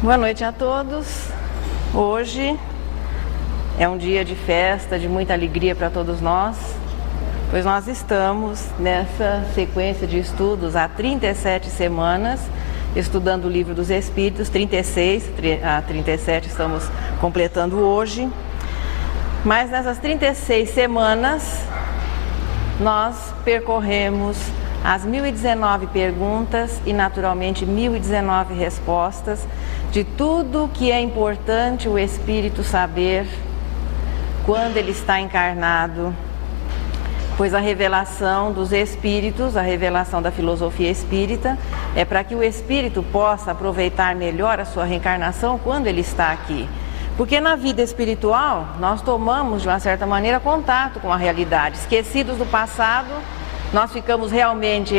Boa noite a todos. Hoje é um dia de festa, de muita alegria para todos nós, pois nós estamos nessa sequência de estudos há 37 semanas, estudando o Livro dos Espíritos, 36, a 37 estamos completando hoje. Mas nessas 36 semanas, nós percorremos as 1019 perguntas e, naturalmente, 1019 respostas de tudo que é importante o espírito saber quando ele está encarnado, pois a revelação dos espíritos, a revelação da filosofia espírita, é para que o espírito possa aproveitar melhor a sua reencarnação quando ele está aqui. Porque na vida espiritual, nós tomamos, de uma certa maneira, contato com a realidade. Esquecidos do passado, nós ficamos realmente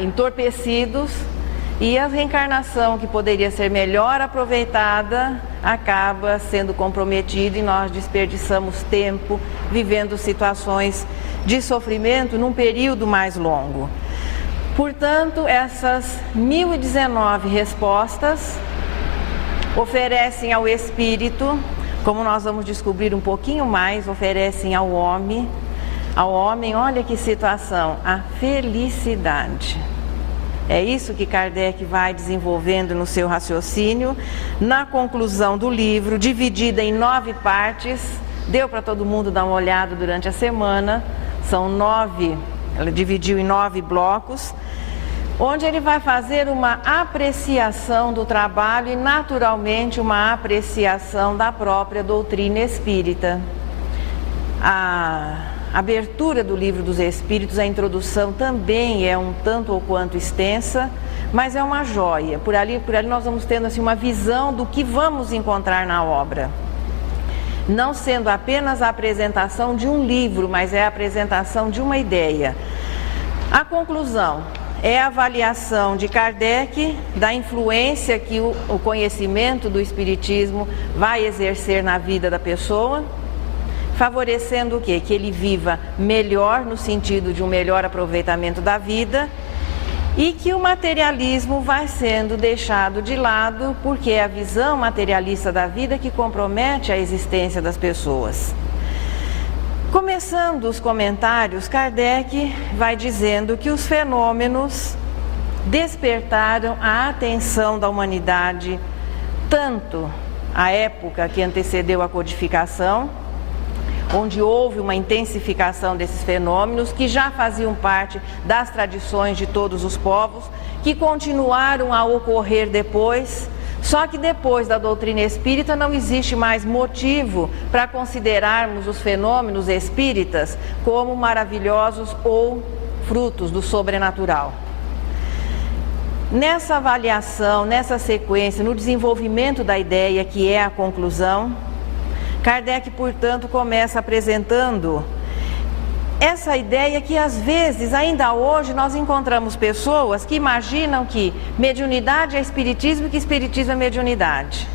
entorpecidos e a reencarnação, que poderia ser melhor aproveitada, acaba sendo comprometida e nós desperdiçamos tempo vivendo situações de sofrimento num período mais longo. Portanto, essas 1019 respostas oferecem ao espírito, como nós vamos descobrir um pouquinho mais, oferecem ao homem, olha que situação, a felicidade. É isso que Kardec vai desenvolvendo no seu raciocínio, na conclusão do livro, dividida em 9 partes. Deu para todo mundo dar uma olhada durante a semana, são 9, ela dividiu em 9 blocos, onde ele vai fazer uma apreciação do trabalho e, naturalmente, uma apreciação da própria doutrina espírita. A abertura do Livro dos Espíritos, a introdução também é um tanto ou quanto extensa, mas é uma joia. Por ali nós vamos tendo assim, uma visão do que vamos encontrar na obra. Não sendo apenas a apresentação de um livro, mas é a apresentação de uma ideia. A conclusão é a avaliação de Kardec da influência que o conhecimento do Espiritismo vai exercer na vida da pessoa, favorecendo o quê? Que ele viva melhor no sentido de um melhor aproveitamento da vida e que o materialismo vai sendo deixado de lado, porque é a visão materialista da vida que compromete a existência das pessoas. Começando os comentários, Kardec vai dizendo que os fenômenos despertaram a atenção da humanidade, tanto a época que antecedeu a codificação, onde houve uma intensificação desses fenômenos que já faziam parte das tradições de todos os povos, que continuaram a ocorrer depois, só que depois da doutrina espírita não existe mais motivo para considerarmos os fenômenos espíritas como maravilhosos ou frutos do sobrenatural. Nessa avaliação, nessa sequência, no desenvolvimento da ideia que é a conclusão, Kardec, portanto, começa apresentando essa ideia que às vezes, ainda hoje, nós encontramos pessoas que imaginam que mediunidade é espiritismo e que espiritismo é mediunidade.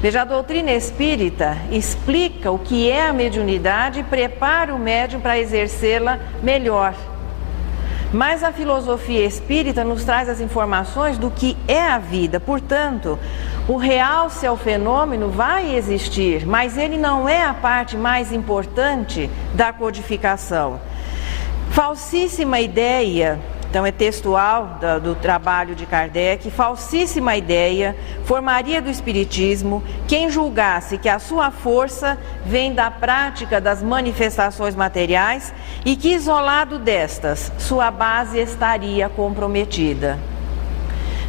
Veja, a doutrina espírita explica o que é a mediunidade e prepara o médium para exercê-la melhor. Mas a filosofia espírita nos traz as informações do que é a vida. Portanto, o realce ao fenômeno vai existir, mas ele não é a parte mais importante da codificação. Falsíssima ideia, então é textual do trabalho de Kardec, falsíssima ideia formaria do espiritismo quem julgasse que a sua força vem da prática das manifestações materiais e que, isolado destas, sua base estaria comprometida.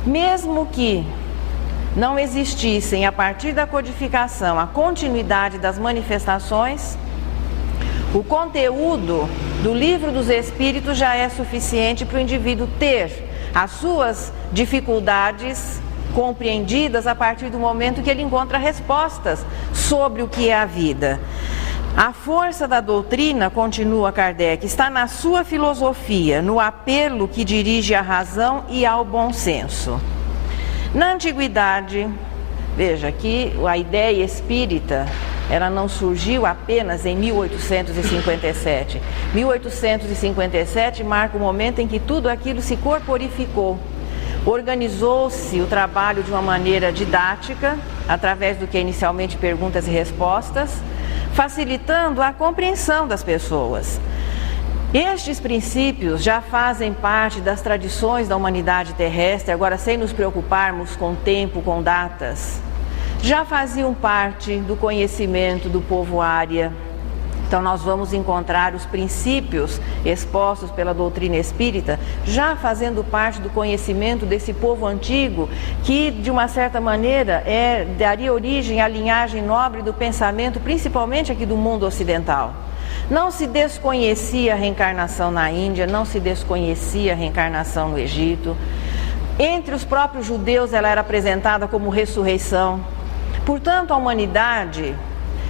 Mesmo que não existissem, a partir da codificação, a continuidade das manifestações, o conteúdo do Livro dos Espíritos já é suficiente para o indivíduo ter as suas dificuldades compreendidas a partir do momento que ele encontra respostas sobre o que é a vida. A força da doutrina, continua Kardec, está na sua filosofia, no apelo que dirige à razão e ao bom senso. Na antiguidade, veja que a ideia espírita, ela não surgiu apenas em 1857. 1857 marca o momento em que tudo aquilo se corporificou. Organizou-se o trabalho de uma maneira didática, através do que é inicialmente perguntas e respostas, facilitando a compreensão das pessoas. Estes princípios já fazem parte das tradições da humanidade terrestre, agora sem nos preocuparmos com tempo, com datas. Já faziam parte do conhecimento do povo ária. Então nós vamos encontrar os princípios expostos pela doutrina espírita já fazendo parte do conhecimento desse povo antigo que, de uma certa maneira, daria origem à linhagem nobre do pensamento, principalmente aqui do mundo ocidental. Não se desconhecia a reencarnação na Índia, não se desconhecia a reencarnação no Egito. Entre os próprios judeus ela era apresentada como ressurreição. Portanto, a humanidade,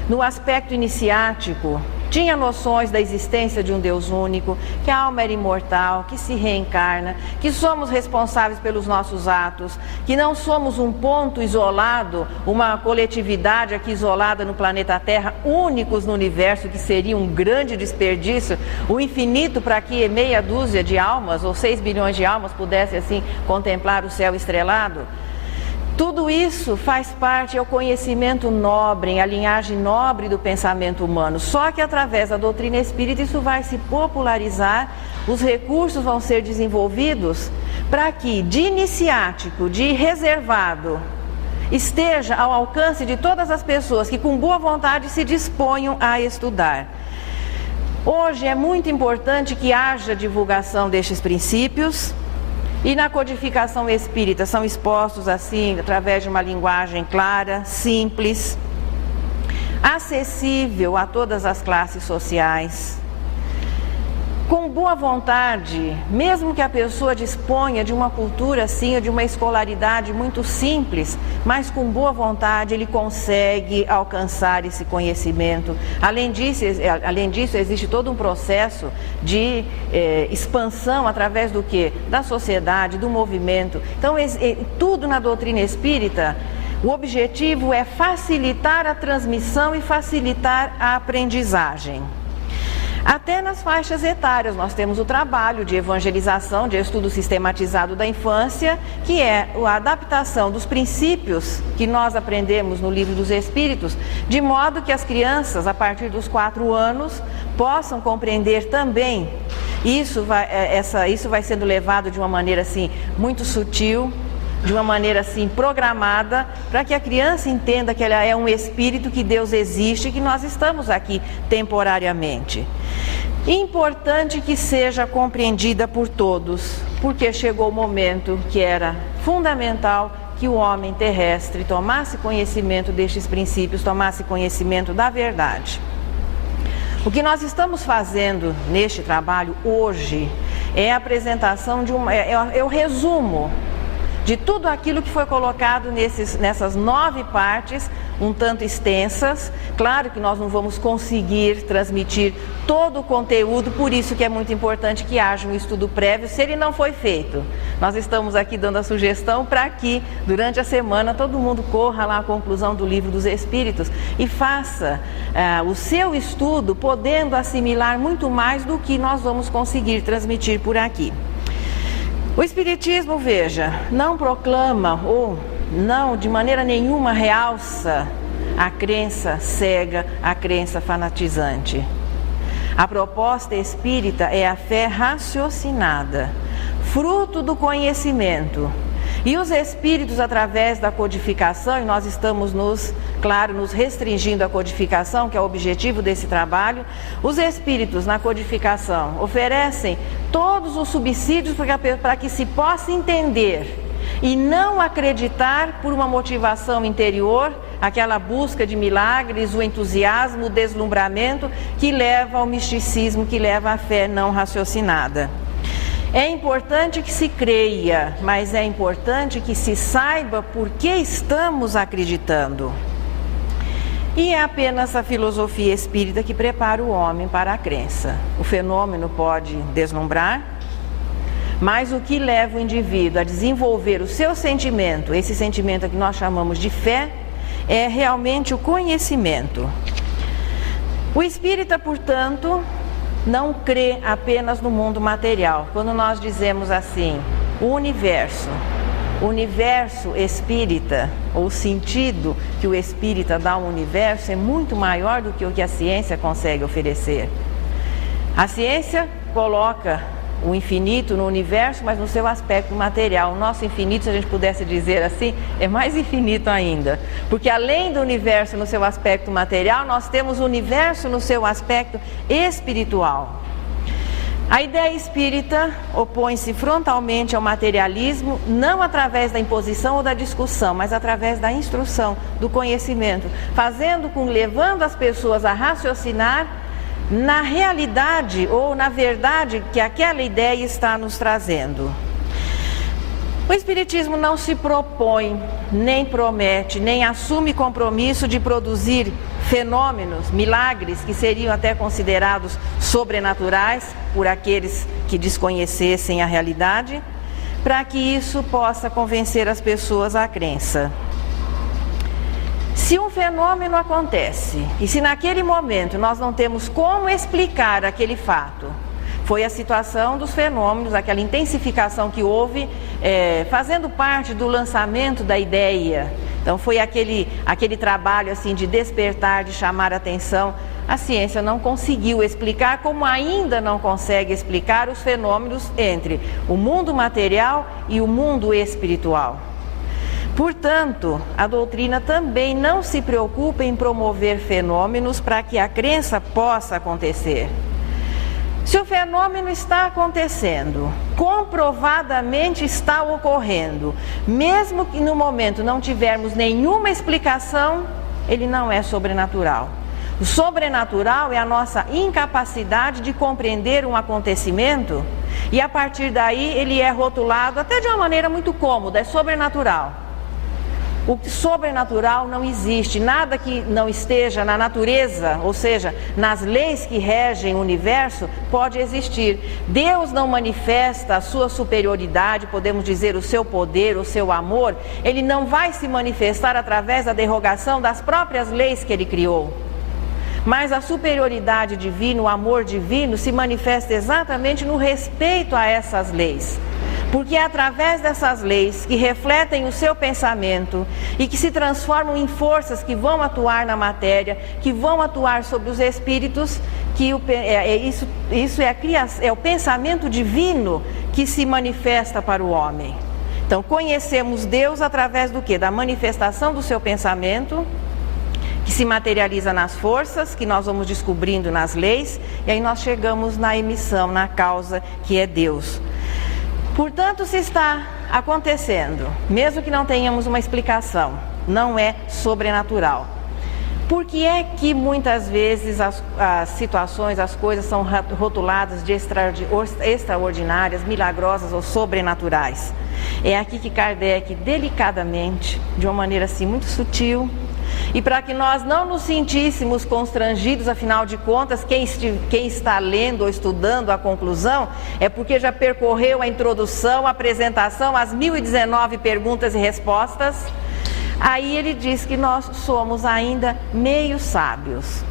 no aspecto iniciático, tinha noções da existência de um Deus único, que a alma era imortal, que se reencarna, que somos responsáveis pelos nossos atos, que não somos um ponto isolado, uma coletividade aqui isolada no planeta Terra, únicos no universo, que seria um grande desperdício, o infinito para que meia dúzia de almas, ou 6 bilhões de almas, pudesse assim contemplar o céu estrelado. Tudo isso faz parte, é o conhecimento nobre, a linhagem nobre do pensamento humano. Só que através da doutrina espírita isso vai se popularizar, os recursos vão ser desenvolvidos para que de iniciático, de reservado, esteja ao alcance de todas as pessoas que com boa vontade se disponham a estudar. Hoje é muito importante que haja divulgação destes princípios. E na codificação espírita são expostos assim, através de uma linguagem clara, simples, acessível a todas as classes sociais, com boa vontade, mesmo que a pessoa disponha de uma cultura assim, de uma escolaridade muito simples, mas com boa vontade ele consegue alcançar esse conhecimento. Além disso, existe todo um processo de expansão através do quê? Da sociedade, do movimento. Então, tudo na doutrina espírita, o objetivo é facilitar a transmissão e facilitar a aprendizagem. Até nas faixas etárias nós temos o trabalho de evangelização, de estudo sistematizado da infância, que é a adaptação dos princípios que nós aprendemos no Livro dos Espíritos, de modo que as crianças, a partir dos 4 anos, possam compreender também. Isso vai sendo levado de uma maneira assim muito sutil, de uma maneira assim programada, para que a criança entenda que ela é um espírito, que Deus existe e que nós estamos aqui temporariamente. Importante que seja compreendida por todos, porque chegou o momento que era fundamental que o homem terrestre tomasse conhecimento destes princípios, tomasse conhecimento da verdade. O que nós estamos fazendo neste trabalho hoje é a apresentação de é o resumo de tudo aquilo que foi colocado nessas 9 partes, um tanto extensas. Claro que nós não vamos conseguir transmitir todo o conteúdo, por isso que é muito importante que haja um estudo prévio, se ele não foi feito. Nós estamos aqui dando a sugestão para que, durante a semana, todo mundo corra lá à conclusão do Livro dos Espíritos e faça o seu estudo, podendo assimilar muito mais do que nós vamos conseguir transmitir por aqui. O Espiritismo, veja, não proclama ou não de maneira nenhuma realça a crença cega, a crença fanatizante. A proposta espírita é a fé raciocinada, fruto do conhecimento. E os espíritos, através da codificação, e nós estamos nos restringindo à codificação, que é o objetivo desse trabalho, os espíritos na codificação oferecem todos os subsídios para que se possa entender e não acreditar por uma motivação interior, aquela busca de milagres, o entusiasmo, o deslumbramento que leva ao misticismo, que leva à fé não raciocinada. É importante que se creia, mas é importante que se saiba por que estamos acreditando. E é apenas a filosofia espírita que prepara o homem para a crença. O fenômeno pode deslumbrar, mas o que leva o indivíduo a desenvolver o seu sentimento, esse sentimento que nós chamamos de fé, é realmente o conhecimento. O espírita, portanto, não crê apenas no mundo material. Quando nós dizemos assim, o universo, o universo espírita, ou o sentido que o espírita dá ao universo é muito maior do que o que a ciência consegue oferecer. A ciência coloca o infinito no universo, mas no seu aspecto material. O nosso infinito, se a gente pudesse dizer assim, é mais infinito ainda. Porque além do universo no seu aspecto material, nós temos o universo no seu aspecto espiritual. A ideia espírita opõe-se frontalmente ao materialismo, não através da imposição ou da discussão, mas através da instrução, do conhecimento, levando as pessoas a raciocinar na realidade ou na verdade que aquela ideia está nos trazendo. O Espiritismo não se propõe, nem promete, nem assume compromisso de produzir fenômenos, milagres que seriam até considerados sobrenaturais por aqueles que desconhecessem a realidade, para que isso possa convencer as pessoas à crença. Se um fenômeno acontece e se naquele momento nós não temos como explicar aquele fato, foi a situação dos fenômenos, aquela intensificação que houve, fazendo parte do lançamento da ideia. Então foi aquele trabalho assim de despertar, de chamar a atenção. A ciência não conseguiu explicar, como ainda não consegue explicar os fenômenos entre o mundo material e o mundo espiritual. Portanto, a doutrina também não se preocupa em promover fenômenos para que a crença possa acontecer. Se o fenômeno está acontecendo, comprovadamente está ocorrendo, mesmo que no momento não tivermos nenhuma explicação, ele não é sobrenatural. O sobrenatural é a nossa incapacidade de compreender um acontecimento e a partir daí ele é rotulado até de uma maneira muito cômoda, é sobrenatural. O sobrenatural não existe, nada que não esteja na natureza, ou seja, nas leis que regem o universo, pode existir. Deus não manifesta a sua superioridade, podemos dizer o seu poder, o seu amor, ele não vai se manifestar através da derrogação das próprias leis que ele criou. Mas a superioridade divina, o amor divino, se manifesta exatamente no respeito a essas leis. Porque é através dessas leis que refletem o seu pensamento e que se transformam em forças que vão atuar na matéria, que vão atuar sobre os espíritos, que isso é o pensamento divino que se manifesta para o homem. Então conhecemos Deus através do quê? Da manifestação do seu pensamento, que se materializa nas forças, que nós vamos descobrindo nas leis, e aí nós chegamos na emissão, na causa, que é Deus. Portanto, se está acontecendo, mesmo que não tenhamos uma explicação, não é sobrenatural. Por que é que muitas vezes as situações, as coisas são rotuladas de extraordinárias, milagrosas ou sobrenaturais? É aqui que Kardec, delicadamente, de uma maneira assim muito sutil, e para que nós não nos sentíssemos constrangidos, afinal de contas, quem está lendo ou estudando a conclusão é porque já percorreu a introdução, a apresentação, as 1019 perguntas e respostas. Aí ele diz que nós somos ainda meio sábios.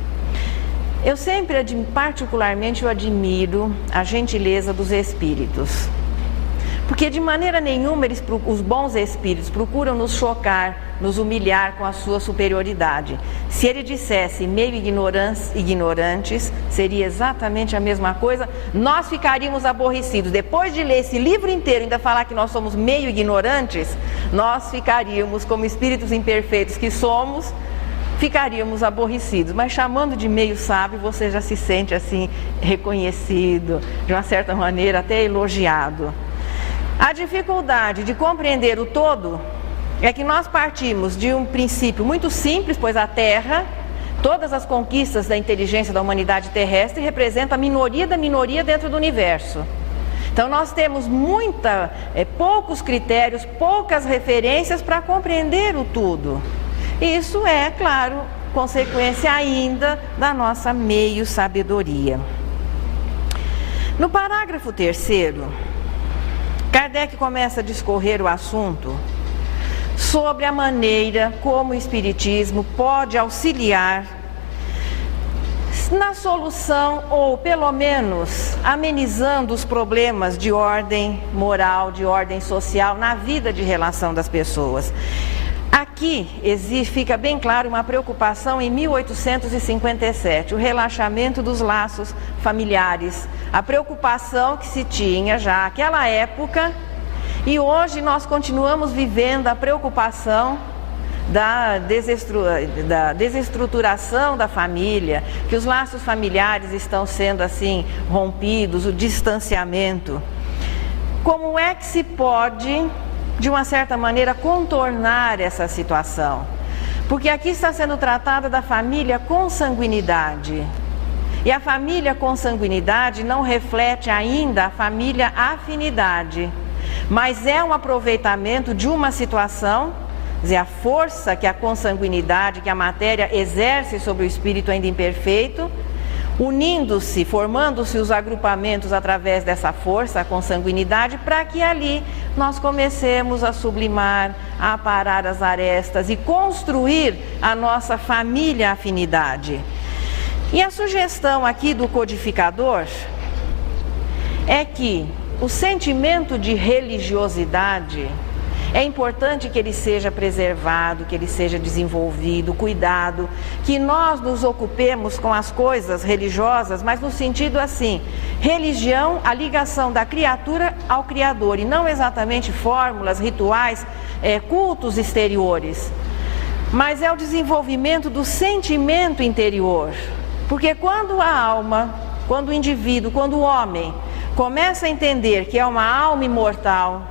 Eu sempre, particularmente, eu admiro a gentileza dos espíritos. Porque de maneira nenhuma os bons espíritos procuram nos chocar, nos humilhar com a sua superioridade. Se ele dissesse meio ignorantes, seria exatamente a mesma coisa, nós ficaríamos aborrecidos. Depois de ler esse livro inteiro e ainda falar que nós somos meio ignorantes, nós ficaríamos, como espíritos imperfeitos que somos, ficaríamos aborrecidos. Mas chamando de meio sábio, você já se sente assim reconhecido, de uma certa maneira até elogiado. A dificuldade de compreender o todo é que nós partimos de um princípio muito simples, pois a Terra, todas as conquistas da inteligência da humanidade terrestre representam a minoria da minoria dentro do universo. Então nós temos poucos critérios, poucas referências para compreender o tudo. Isso é, claro, consequência ainda da nossa meio sabedoria. No parágrafo 3º, Kardec começa a discorrer o assunto sobre a maneira como o Espiritismo pode auxiliar na solução, ou pelo menos amenizando os problemas de ordem moral, de ordem social, na vida de relação das pessoas. Aqui fica bem claro uma preocupação em 1857, o relaxamento dos laços familiares, a preocupação que se tinha já naquela época, e hoje nós continuamos vivendo a preocupação da desestruturação da família, que os laços familiares estão sendo assim rompidos, o distanciamento. Como é que se pode, de uma certa maneira, contornar essa situação? Porque aqui está sendo tratada da família consanguinidade. E a família consanguinidade não reflete ainda a família afinidade, mas é um aproveitamento de uma situação, quer dizer, a força que a consanguinidade, que a matéria exerce sobre o espírito ainda imperfeito, unindo-se, formando-se os agrupamentos através dessa força, a consanguinidade, para que ali nós comecemos a sublimar, a aparar as arestas e construir a nossa família afinidade. E a sugestão aqui do codificador é que o sentimento de religiosidade é importante que ele seja preservado, que ele seja desenvolvido, cuidado, que nós nos ocupemos com as coisas religiosas, mas no sentido assim, religião, a ligação da criatura ao Criador, e não exatamente fórmulas, rituais, cultos exteriores, mas é o desenvolvimento do sentimento interior, porque quando a alma, quando o indivíduo, quando o homem começa a entender que é uma alma imortal,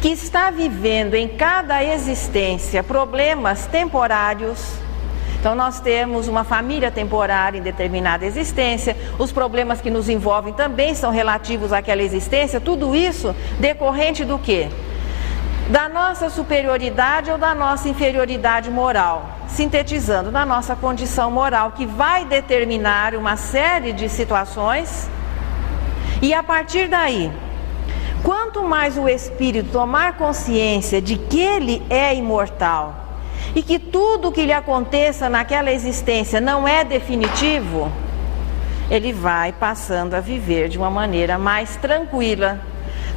que está vivendo em cada existência problemas temporários. Então nós temos uma família temporária em determinada existência, os problemas que nos envolvem também são relativos àquela existência, tudo isso decorrente do quê? Da nossa superioridade ou da nossa inferioridade moral, sintetizando, da nossa condição moral, que vai determinar uma série de situações, e a partir daí, quanto mais o espírito tomar consciência de que ele é imortal e que tudo que lhe aconteça naquela existência não é definitivo, ele vai passando a viver de uma maneira mais tranquila.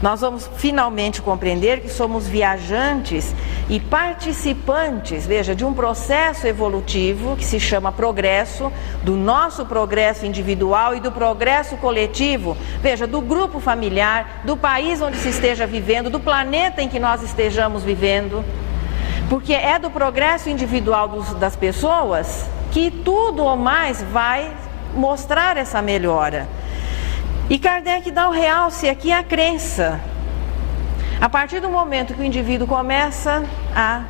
Nós vamos finalmente compreender que somos viajantes e participantes, veja, de um processo evolutivo que se chama progresso, do nosso progresso individual e do progresso coletivo, veja, do grupo familiar, do país onde se esteja vivendo, do planeta em que nós estejamos vivendo, porque é do progresso individual das pessoas que tudo ou mais vai mostrar essa melhora. E Kardec dá o realce aqui à crença. A partir do momento que o indivíduo começa a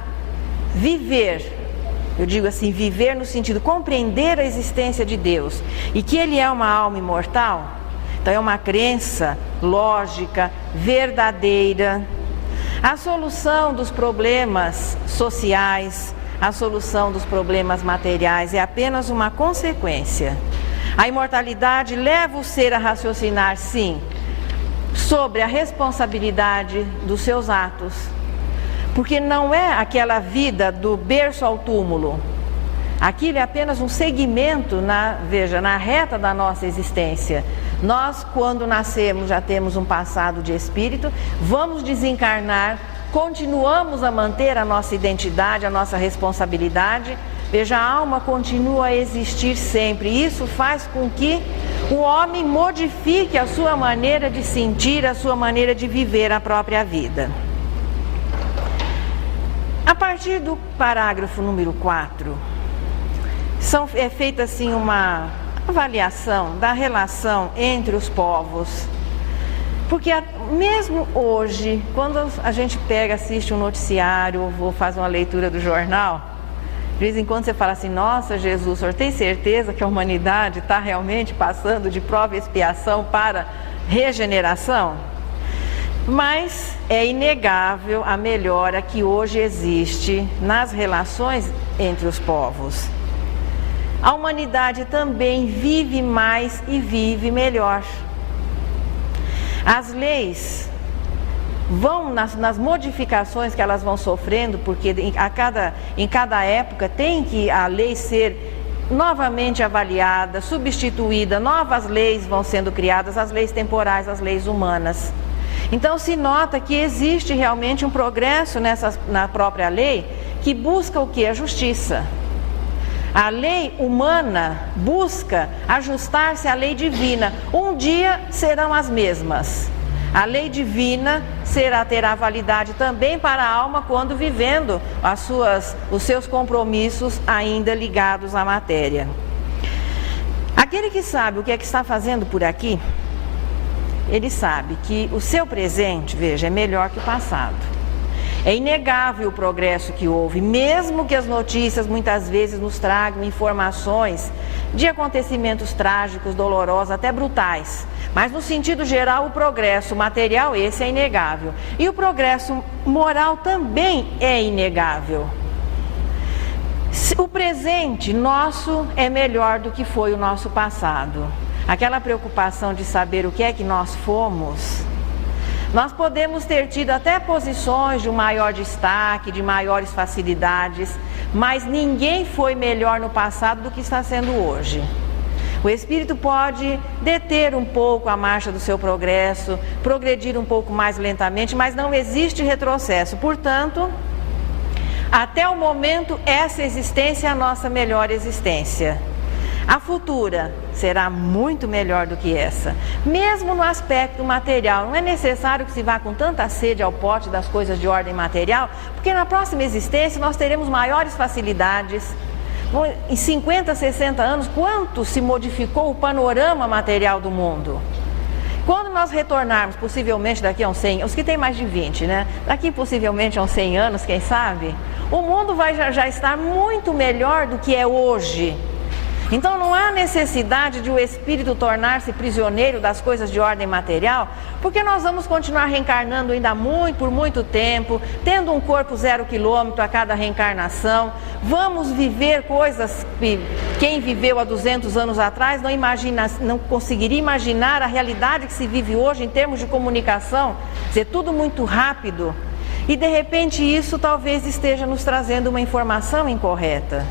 viver, eu digo assim, viver no sentido de compreender a existência de Deus e que ele é uma alma imortal, então é uma crença lógica, verdadeira. A solução dos problemas sociais, a solução dos problemas materiais é apenas uma consequência. A imortalidade leva o ser a raciocinar, sim, sobre a responsabilidade dos seus atos, porque não é aquela vida do berço ao túmulo, aquilo é apenas um segmento na reta da nossa existência. Nós, quando nascemos, já temos um passado de espírito, vamos desencarnar, continuamos a manter a nossa identidade, a nossa responsabilidade. Veja, a alma continua a existir sempre. Isso faz com que o homem modifique a sua maneira de sentir, a sua maneira de viver a própria vida. A partir do parágrafo número 4, é feita assim uma avaliação da relação entre os povos. Porque mesmo hoje, quando a gente assiste um noticiário, ou faz uma leitura do jornal, de vez em quando você fala assim, nossa Jesus, o senhor tem certeza que a humanidade está realmente passando de prova e expiação para regeneração? Mas é inegável a melhora que hoje existe nas relações entre os povos. A humanidade também vive mais e vive melhor. As leis vão nas modificações que elas vão sofrendo, porque em cada época tem que a lei ser novamente avaliada, substituída, novas leis vão sendo criadas, as leis temporais, as leis humanas. Então se nota que existe realmente um progresso na própria lei que busca o que? A justiça. A lei humana busca ajustar-se à lei divina. Um dia serão as mesmas. A lei divina terá validade também para a alma quando vivendo os seus compromissos ainda ligados à matéria. Aquele que sabe o que é que está fazendo por aqui, ele sabe que o seu presente, veja, é melhor que o passado. É inegável o progresso que houve, mesmo que as notícias muitas vezes nos tragam informações de acontecimentos trágicos, dolorosos, até brutais. Mas no sentido geral, o progresso material, esse é inegável. E o progresso moral também é inegável. O presente nosso é melhor do que foi o nosso passado. Aquela preocupação de saber o que é que nós fomos, nós podemos ter tido até posições de um maior destaque, de maiores facilidades, mas ninguém foi melhor no passado do que está sendo hoje. O espírito pode deter um pouco a marcha do seu progresso, progredir um pouco mais lentamente, mas não existe retrocesso. Portanto, até o momento, essa existência é a nossa melhor existência. A futura será muito melhor do que essa, mesmo no aspecto material. Não é necessário que se vá com tanta sede ao pote das coisas de ordem material, porque na próxima existência nós teremos maiores facilidades. Em 50, 60 anos, quanto se modificou o panorama material do mundo? Quando nós retornarmos, possivelmente daqui a uns 100, os que têm mais de 20, né? Daqui possivelmente a uns 100 anos, quem sabe, o mundo vai já estar muito melhor do que é hoje. Então não há necessidade de o espírito tornar-se prisioneiro das coisas de ordem material, porque nós vamos continuar reencarnando ainda por muito tempo, tendo um corpo 0 quilômetro a cada reencarnação. Vamos viver coisas que quem viveu há 200 anos atrás não conseguiria imaginar a realidade que se vive hoje em termos de comunicação, dizer, tudo muito rápido. E de repente isso talvez esteja nos trazendo uma informação incorreta.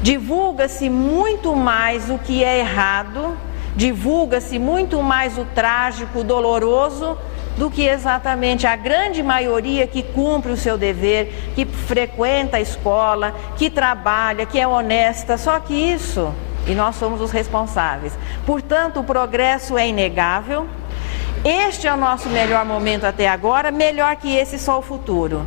Divulga-se muito mais o que é errado, divulga-se muito mais o trágico, o doloroso, do que exatamente a grande maioria que cumpre o seu dever, que frequenta a escola, que trabalha, que é honesta. Só que isso, e nós somos os responsáveis. Portanto, o progresso é inegável. Este é o nosso melhor momento até agora, melhor que esse só o futuro.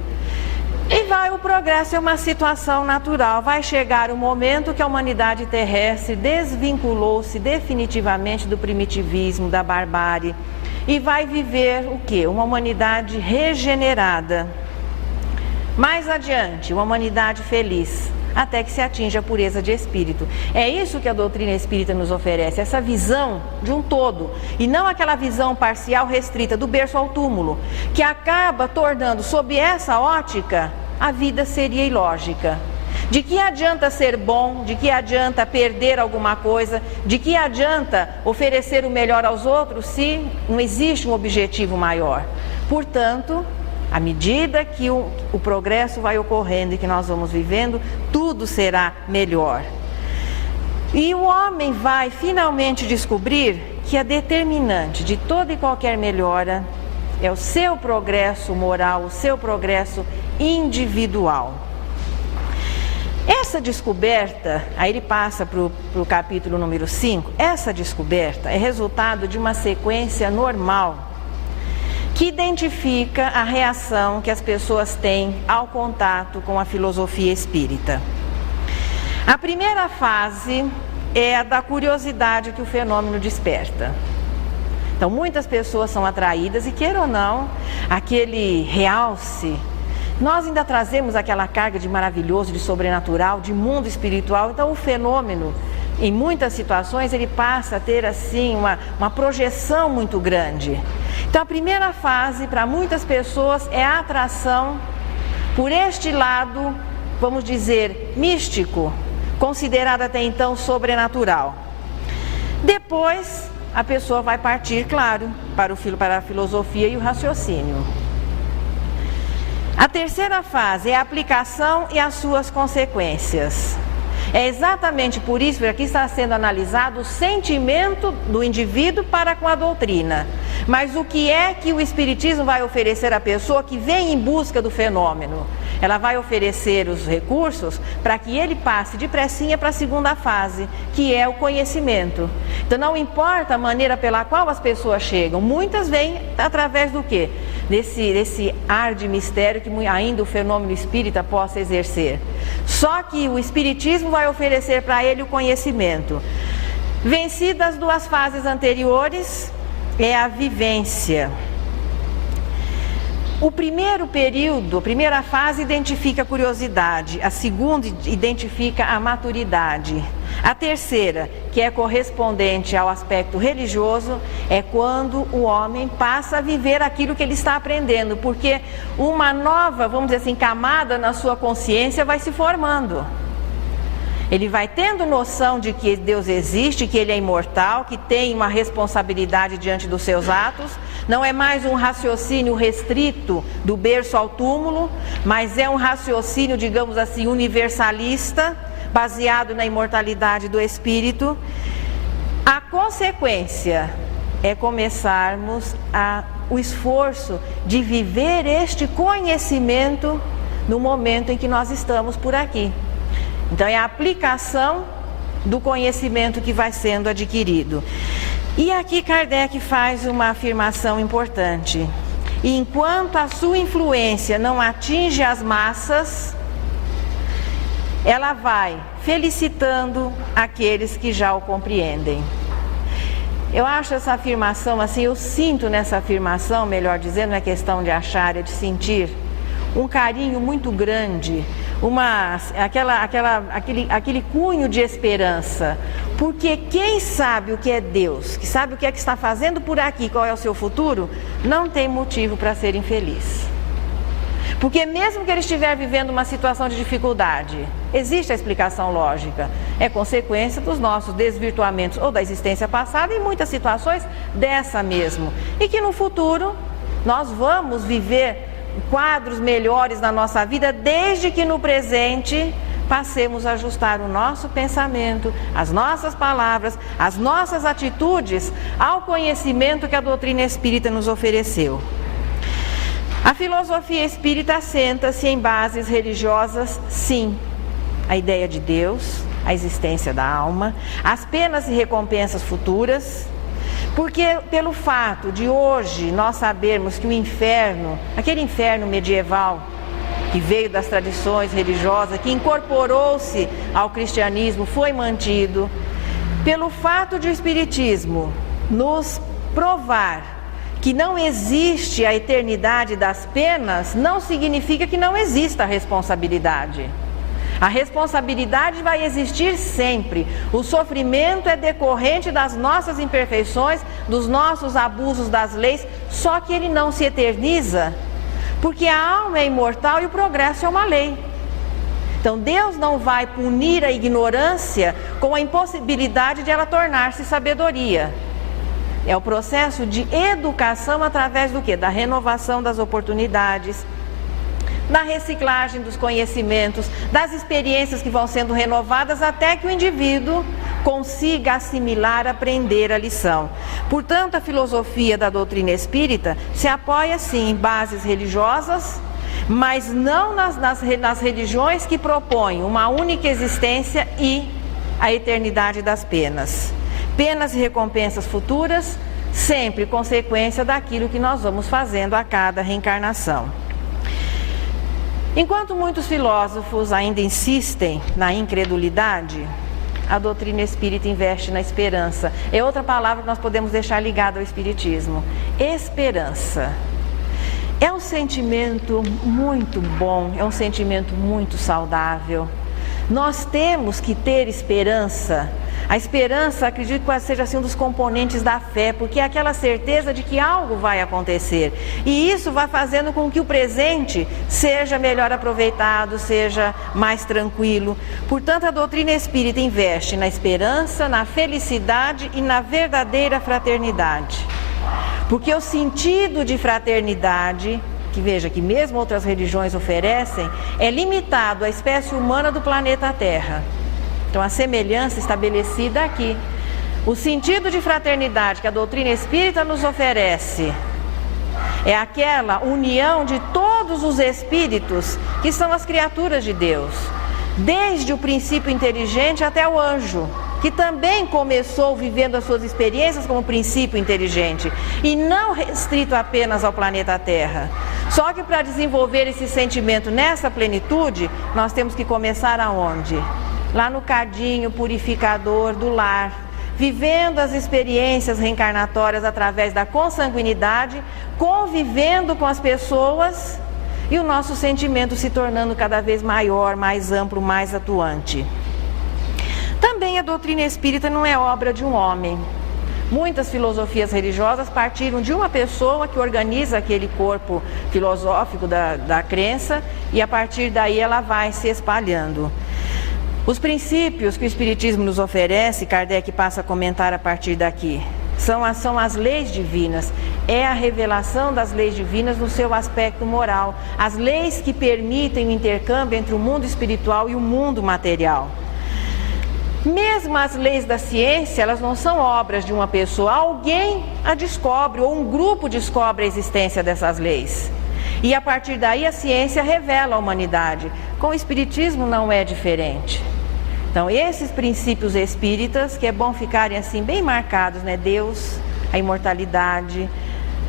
E o progresso é uma situação natural. Vai chegar o momento que a humanidade terrestre desvinculou-se definitivamente do primitivismo, da barbárie, e vai viver o quê? Uma humanidade regenerada. Mais adiante, uma humanidade feliz, até que se atinja a pureza de espírito. É isso que a doutrina espírita nos oferece, essa visão de um todo, e não aquela visão parcial restrita do berço ao túmulo, que acaba tornando, sob essa ótica, a vida seria ilógica. De que adianta ser bom, de que adianta perder alguma coisa, de que adianta oferecer o melhor aos outros se não existe um objetivo maior? Portanto, à medida que o progresso vai ocorrendo e que nós vamos vivendo, tudo será melhor. E o homem vai finalmente descobrir que a determinante de toda e qualquer melhora é o seu progresso moral, o seu progresso individual. Essa descoberta, aí ele passa para o capítulo número 5, essa descoberta é resultado de uma sequência normal que identifica a reação que as pessoas têm ao contato com a filosofia espírita. A primeira fase é a da curiosidade que o fenômeno desperta. Então, muitas pessoas são atraídas e, queira ou não, aquele realce, nós ainda trazemos aquela carga de maravilhoso, de sobrenatural, de mundo espiritual. Então, o fenômeno, em muitas situações, ele passa a ter, assim, uma projeção muito grande. Então, a primeira fase, para muitas pessoas, é a atração por este lado, vamos dizer, místico, considerado até então sobrenatural. Depois, a pessoa vai partir, claro, para a filosofia e o raciocínio. A terceira fase é a aplicação e as suas consequências. É exatamente por isso que aqui está sendo analisado o sentimento do indivíduo para com a doutrina. Mas o que é que o Espiritismo vai oferecer à pessoa que vem em busca do fenômeno? Ela vai oferecer os recursos para que ele passe depressinha para a segunda fase, que é o conhecimento. Então não importa a maneira pela qual as pessoas chegam, muitas vêm através do quê? Desse ar de mistério que ainda o fenômeno espírita possa exercer. Só que o Espiritismo vai oferecer para ele o conhecimento. Vencidas as duas fases anteriores, é a vivência. O primeiro período, a primeira fase identifica a curiosidade, a segunda identifica a maturidade. A terceira, que é correspondente ao aspecto religioso, é quando o homem passa a viver aquilo que ele está aprendendo, porque uma nova, vamos dizer assim, camada na sua consciência vai se formando. Ele vai tendo noção de que Deus existe, que Ele é imortal, que tem uma responsabilidade diante dos seus atos. Não é mais um raciocínio restrito do berço ao túmulo, mas é um raciocínio, digamos assim, universalista, baseado na imortalidade do espírito. A consequência é começarmos o esforço de viver este conhecimento no momento em que nós estamos por aqui. Então é a aplicação do conhecimento que vai sendo adquirido. E aqui Kardec faz uma afirmação importante. Enquanto a sua influência não atinge as massas, ela vai felicitando aqueles que já o compreendem. Eu acho essa afirmação assim, eu sinto nessa afirmação, melhor dizendo, não é questão de achar, é de sentir, um carinho muito grande, aquele cunho de esperança, porque quem sabe o que é Deus, que sabe o que é que está fazendo por aqui, qual é o seu futuro, não tem motivo para ser infeliz. Porque mesmo que ele estiver vivendo uma situação de dificuldade, existe a explicação lógica, é consequência dos nossos desvirtuamentos ou da existência passada e muitas situações dessa mesmo, e que no futuro nós vamos viver quadros melhores na nossa vida, desde que no presente passemos a ajustar o nosso pensamento, as nossas palavras, as nossas atitudes ao conhecimento que a doutrina espírita nos ofereceu. A filosofia espírita assenta-se em bases religiosas, sim, a ideia de Deus, a existência da alma, as penas e recompensas futuras. Porque pelo fato de hoje nós sabermos que o inferno, aquele inferno medieval que veio das tradições religiosas, que incorporou-se ao cristianismo, foi mantido, pelo fato de o Espiritismo nos provar que não existe a eternidade das penas, não significa que não exista a responsabilidade. A responsabilidade vai existir sempre. O sofrimento é decorrente das nossas imperfeições, dos nossos abusos das leis, só que ele não se eterniza, porque a alma é imortal e o progresso é uma lei. Então Deus não vai punir a ignorância com a impossibilidade de ela tornar-se sabedoria. É o processo de educação através do quê? Da renovação das oportunidades, da reciclagem dos conhecimentos, das experiências que vão sendo renovadas até que o indivíduo consiga assimilar, aprender a lição. Portanto, a filosofia da doutrina espírita se apoia sim em bases religiosas, mas não nas religiões que propõem uma única existência e a eternidade das penas. Penas e recompensas futuras, sempre consequência daquilo que nós vamos fazendo a cada reencarnação. Enquanto muitos filósofos ainda insistem na incredulidade, a doutrina espírita investe na esperança. É outra palavra que nós podemos deixar ligada ao espiritismo. Esperança. É um sentimento muito bom, é um sentimento muito saudável. Nós temos que ter esperança. A esperança, acredito que seja assim um dos componentes da fé, porque é aquela certeza de que algo vai acontecer. E isso vai fazendo com que o presente seja melhor aproveitado, seja mais tranquilo. Portanto, a doutrina espírita investe na esperança, na felicidade e na verdadeira fraternidade. Porque o sentido de fraternidade, que veja que mesmo outras religiões oferecem, é limitado à espécie humana do planeta Terra. Então, a semelhança estabelecida aqui. O sentido de fraternidade que a doutrina espírita nos oferece é aquela união de todos os espíritos que são as criaturas de Deus, desde o princípio inteligente até o anjo, que também começou vivendo as suas experiências como princípio inteligente, e não restrito apenas ao planeta Terra. Só que para desenvolver esse sentimento nessa plenitude, nós temos que começar aonde? Lá no cadinho purificador do lar, vivendo as experiências reencarnatórias através da consanguinidade, convivendo com as pessoas e o nosso sentimento se tornando cada vez maior, mais amplo, mais atuante. Também a doutrina espírita não é obra de um homem. Muitas filosofias religiosas partiram de uma pessoa que organiza aquele corpo filosófico da crença e a partir daí ela vai se espalhando. Os princípios que o Espiritismo nos oferece, Kardec passa a comentar a partir daqui, são as leis divinas, é a revelação das leis divinas no seu aspecto moral, as leis que permitem o intercâmbio entre o mundo espiritual e o mundo material. Mesmo as leis da ciência, elas não são obras de uma pessoa, alguém a descobre ou um grupo descobre a existência dessas leis. E a partir daí a ciência revela a humanidade. Com o Espiritismo não é diferente. Então esses princípios espíritas, que é bom ficarem assim bem marcados, né? Deus, a imortalidade,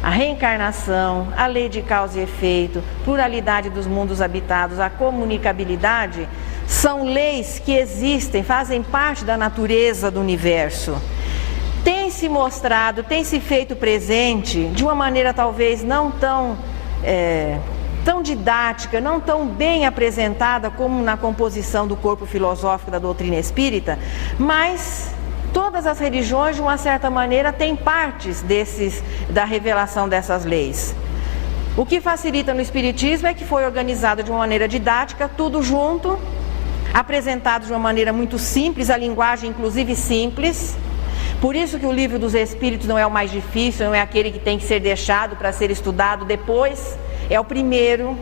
a reencarnação, a lei de causa e efeito, pluralidade dos mundos habitados, a comunicabilidade, são leis que existem, fazem parte da natureza do universo. Tem se mostrado, tem se feito presente de uma maneira talvez não tão didática, não tão bem apresentada como na composição do corpo filosófico da doutrina espírita, mas todas as religiões, de uma certa maneira, têm partes da revelação dessas leis. O que facilita no Espiritismo é que foi organizado de uma maneira didática, tudo junto, apresentado de uma maneira muito simples, a linguagem inclusive simples. Por isso que o Livro dos Espíritos não é o mais difícil, não é aquele que tem que ser deixado para ser estudado depois, é o primeiro.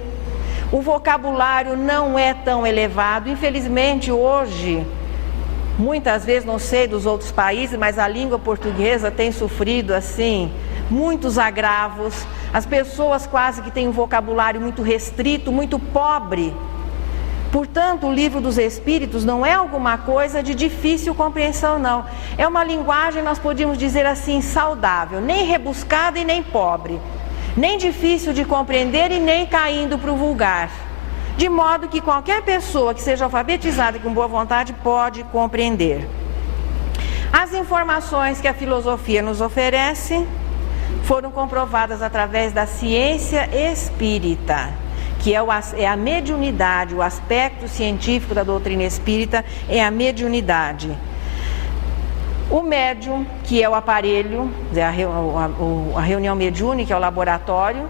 O vocabulário não é tão elevado, infelizmente hoje, muitas vezes, não sei dos outros países, mas a língua portuguesa tem sofrido assim muitos agravos. As pessoas quase que têm um vocabulário muito restrito, muito pobre. Portanto, o Livro dos Espíritos não é alguma coisa de difícil compreensão, não. É uma linguagem, nós podíamos dizer assim, saudável, nem rebuscada e nem pobre, nem difícil de compreender e nem caindo para o vulgar. De modo que qualquer pessoa que seja alfabetizada e com boa vontade pode compreender. As informações que a filosofia nos oferece foram comprovadas através da ciência espírita, que é a mediunidade, o aspecto científico da doutrina espírita é a mediunidade. O médium, que é o aparelho, a reunião mediúnica é o laboratório,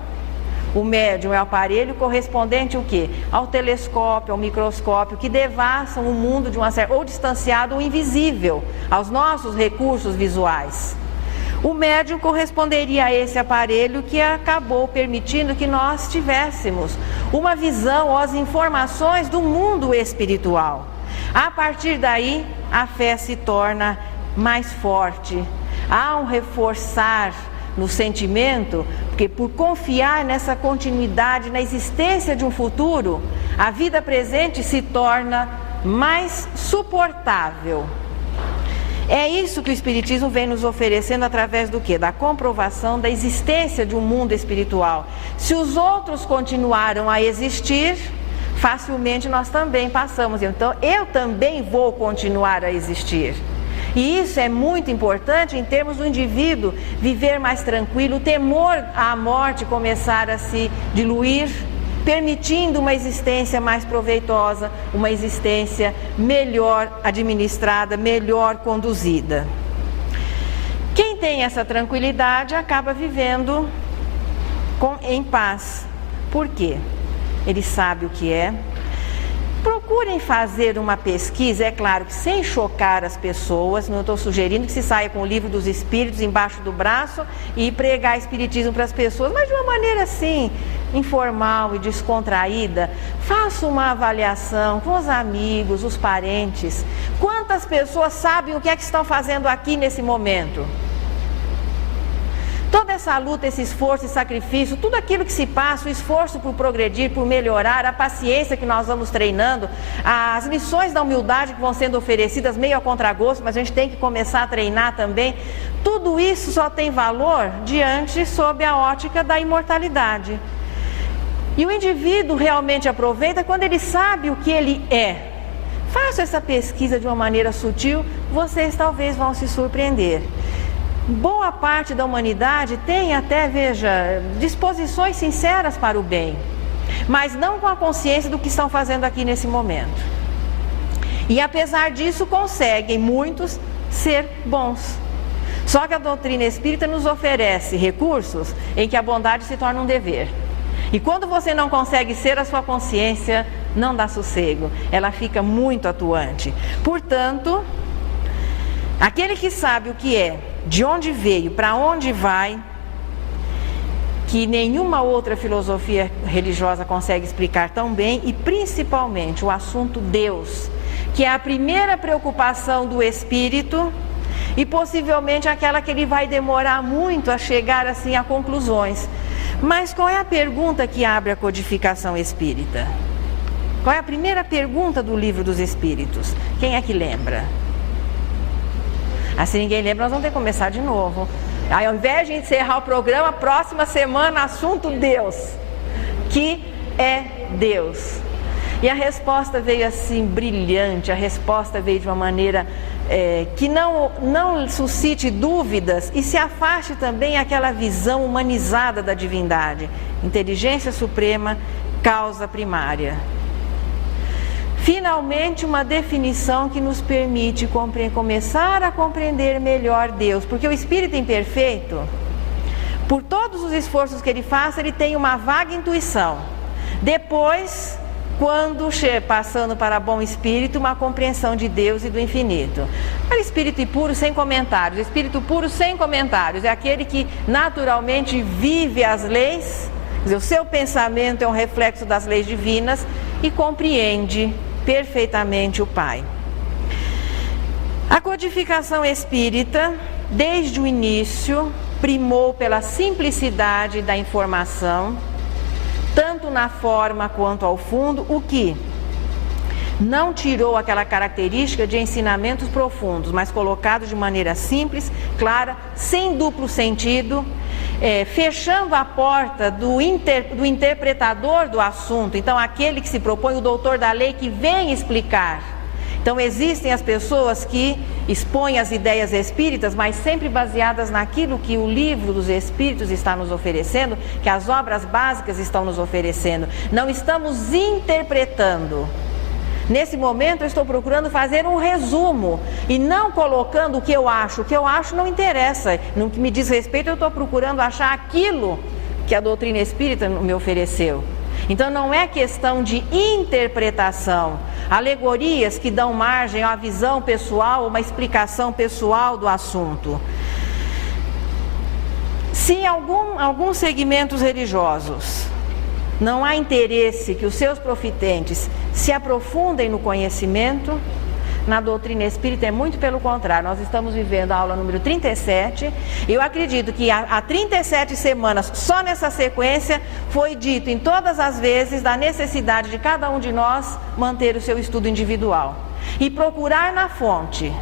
o médium é o aparelho correspondente ao quê? Ao telescópio, ao microscópio, que devassam o mundo de uma certa, ou distanciado ou invisível, aos nossos recursos visuais. O médium corresponderia a esse aparelho que acabou permitindo que nós tivéssemos uma visão ou as informações do mundo espiritual. A partir daí, a fé se torna mais forte. Há um reforçar no sentimento, porque por confiar nessa continuidade, na existência de um futuro, a vida presente se torna mais suportável. É isso que o Espiritismo vem nos oferecendo através do quê? Da comprovação da existência de um mundo espiritual. Se os outros continuaram a existir, facilmente nós também passamos. Então, eu também vou continuar a existir. E isso é muito importante em termos do indivíduo viver mais tranquilo, o temor à morte começar a se diluir, permitindo uma existência mais proveitosa, uma existência melhor administrada, melhor conduzida. Quem tem essa tranquilidade acaba vivendo em paz. Por quê? Ele sabe o que é. Procurem fazer uma pesquisa, é claro que sem chocar as pessoas, não estou sugerindo que se saia com o Livro dos Espíritos embaixo do braço e pregar espiritismo para as pessoas, mas de uma maneira assim, informal e descontraída. Faça uma avaliação com os amigos, os parentes, Quantas pessoas sabem o que é que estão fazendo aqui nesse momento? Toda essa luta, esse esforço e sacrifício, tudo aquilo que se passa, o esforço por progredir, por melhorar, a paciência que nós vamos treinando, as lições da humildade que vão sendo oferecidas meio a contragosto, mas a gente tem que começar a treinar também. Tudo isso só tem valor diante, sob a ótica da imortalidade. E o indivíduo realmente aproveita quando ele sabe o que ele é. Faça essa pesquisa de uma maneira sutil, vocês talvez vão se surpreender. Boa parte da humanidade tem até, veja, disposições sinceras para o bem, mas não com a consciência do que estão fazendo aqui nesse momento. E apesar disso, conseguem muitos ser bons. Só que a doutrina espírita nos oferece recursos em que a bondade se torna um dever. E quando você não consegue ser, a sua consciência não dá sossego, ela fica muito atuante. Portanto, aquele que sabe o que é, de onde veio, para onde vai, que nenhuma outra filosofia religiosa consegue explicar tão bem, e principalmente o assunto Deus, que é a primeira preocupação do espírito e possivelmente aquela que ele vai demorar muito a chegar assim a conclusões. Mas qual é a pergunta que abre a codificação espírita? Qual é a primeira pergunta do Livro dos Espíritos? Quem é que lembra? Se ninguém lembra, nós vamos ter que começar de novo. Aí, ao invés de encerrar o programa, próxima semana, assunto Deus. Que é Deus? E a resposta veio assim, brilhante. A resposta veio de uma maneira que não suscite dúvidas e se afaste também aquela visão humanizada da divindade. Inteligência suprema, causa primária. Finalmente, uma definição que nos permite começar a compreender melhor Deus, porque o espírito imperfeito, por todos os esforços que ele faça, ele tem uma vaga intuição. Depois, quando passando para bom espírito, uma compreensão de Deus e do infinito. Para espírito impuro, sem comentários. Espírito puro, sem comentários, é aquele que naturalmente vive as leis, quer dizer, o seu pensamento é um reflexo das leis divinas e compreende perfeitamente o Pai. A codificação espírita, desde o início, primou pela simplicidade da informação, tanto na forma quanto ao fundo, o que não tirou aquela característica de ensinamentos profundos, mas colocados de maneira simples, clara, sem duplo sentido, fechando a porta do interpretador do assunto. Então, aquele que se propõe, o doutor da lei, que vem explicar. Então, existem as pessoas que expõem as ideias espíritas, mas sempre baseadas naquilo que o Livro dos Espíritos está nos oferecendo, que as obras básicas estão nos oferecendo. Não estamos interpretando. Nesse momento eu estou procurando fazer um resumo e não colocando o que eu acho. O que eu acho não interessa. No que me diz respeito, eu estou procurando achar aquilo que a doutrina espírita me ofereceu. Então não é questão de interpretação. Alegorias que dão margem à visão pessoal, uma explicação pessoal do assunto. Se em alguns segmentos religiosos não há interesse que os seus profitentes se aprofundem no conhecimento, na doutrina espírita é muito pelo contrário. Nós estamos vivendo a aula número 37. Eu acredito que há 37 semanas, só nessa sequência, foi dito em todas as vezes da necessidade de cada um de nós manter o seu estudo individual e procurar na fonte.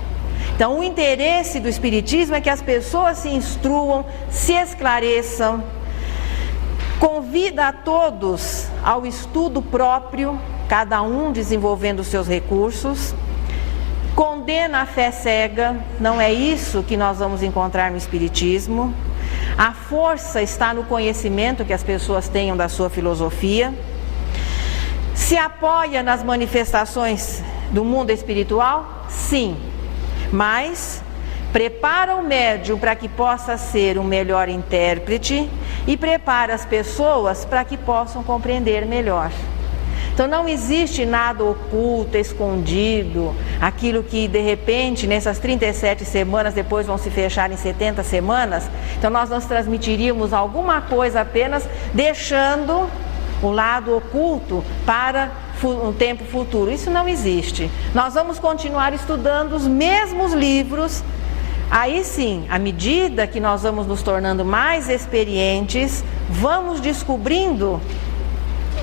Então, o interesse do Espiritismo é que as pessoas se instruam, se esclareçam, convida a todos ao estudo próprio, cada um desenvolvendo os seus recursos, condena a fé cega, não é isso que nós vamos encontrar no Espiritismo. A força está no conhecimento que as pessoas tenham da sua filosofia. Se apoia nas manifestações do mundo espiritual? Sim, mas prepara o médium para que possa ser um melhor intérprete e prepara as pessoas para que possam compreender melhor. Então não existe nada oculto, escondido, aquilo que de repente nessas 37 semanas depois vão se fechar em 70 semanas. Então nós transmitiríamos alguma coisa apenas deixando o lado oculto para um tempo futuro. Isso não existe. Nós vamos continuar estudando os mesmos livros. Aí sim, à medida que nós vamos nos tornando mais experientes, vamos descobrindo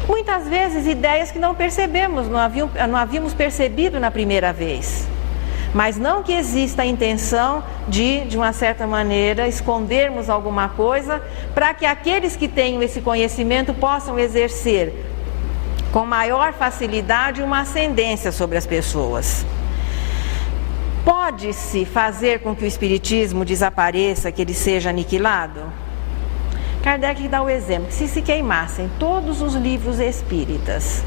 muitas vezes ideias que não percebemos, não havíamos percebido na primeira vez. Mas não que exista a intenção de uma certa maneira, escondermos alguma coisa para que aqueles que tenham esse conhecimento possam exercer com maior facilidade uma ascendência sobre as pessoas. Pode-se fazer com que o espiritismo desapareça, que ele seja aniquilado? Kardec dá o exemplo, que se queimassem todos os livros espíritas,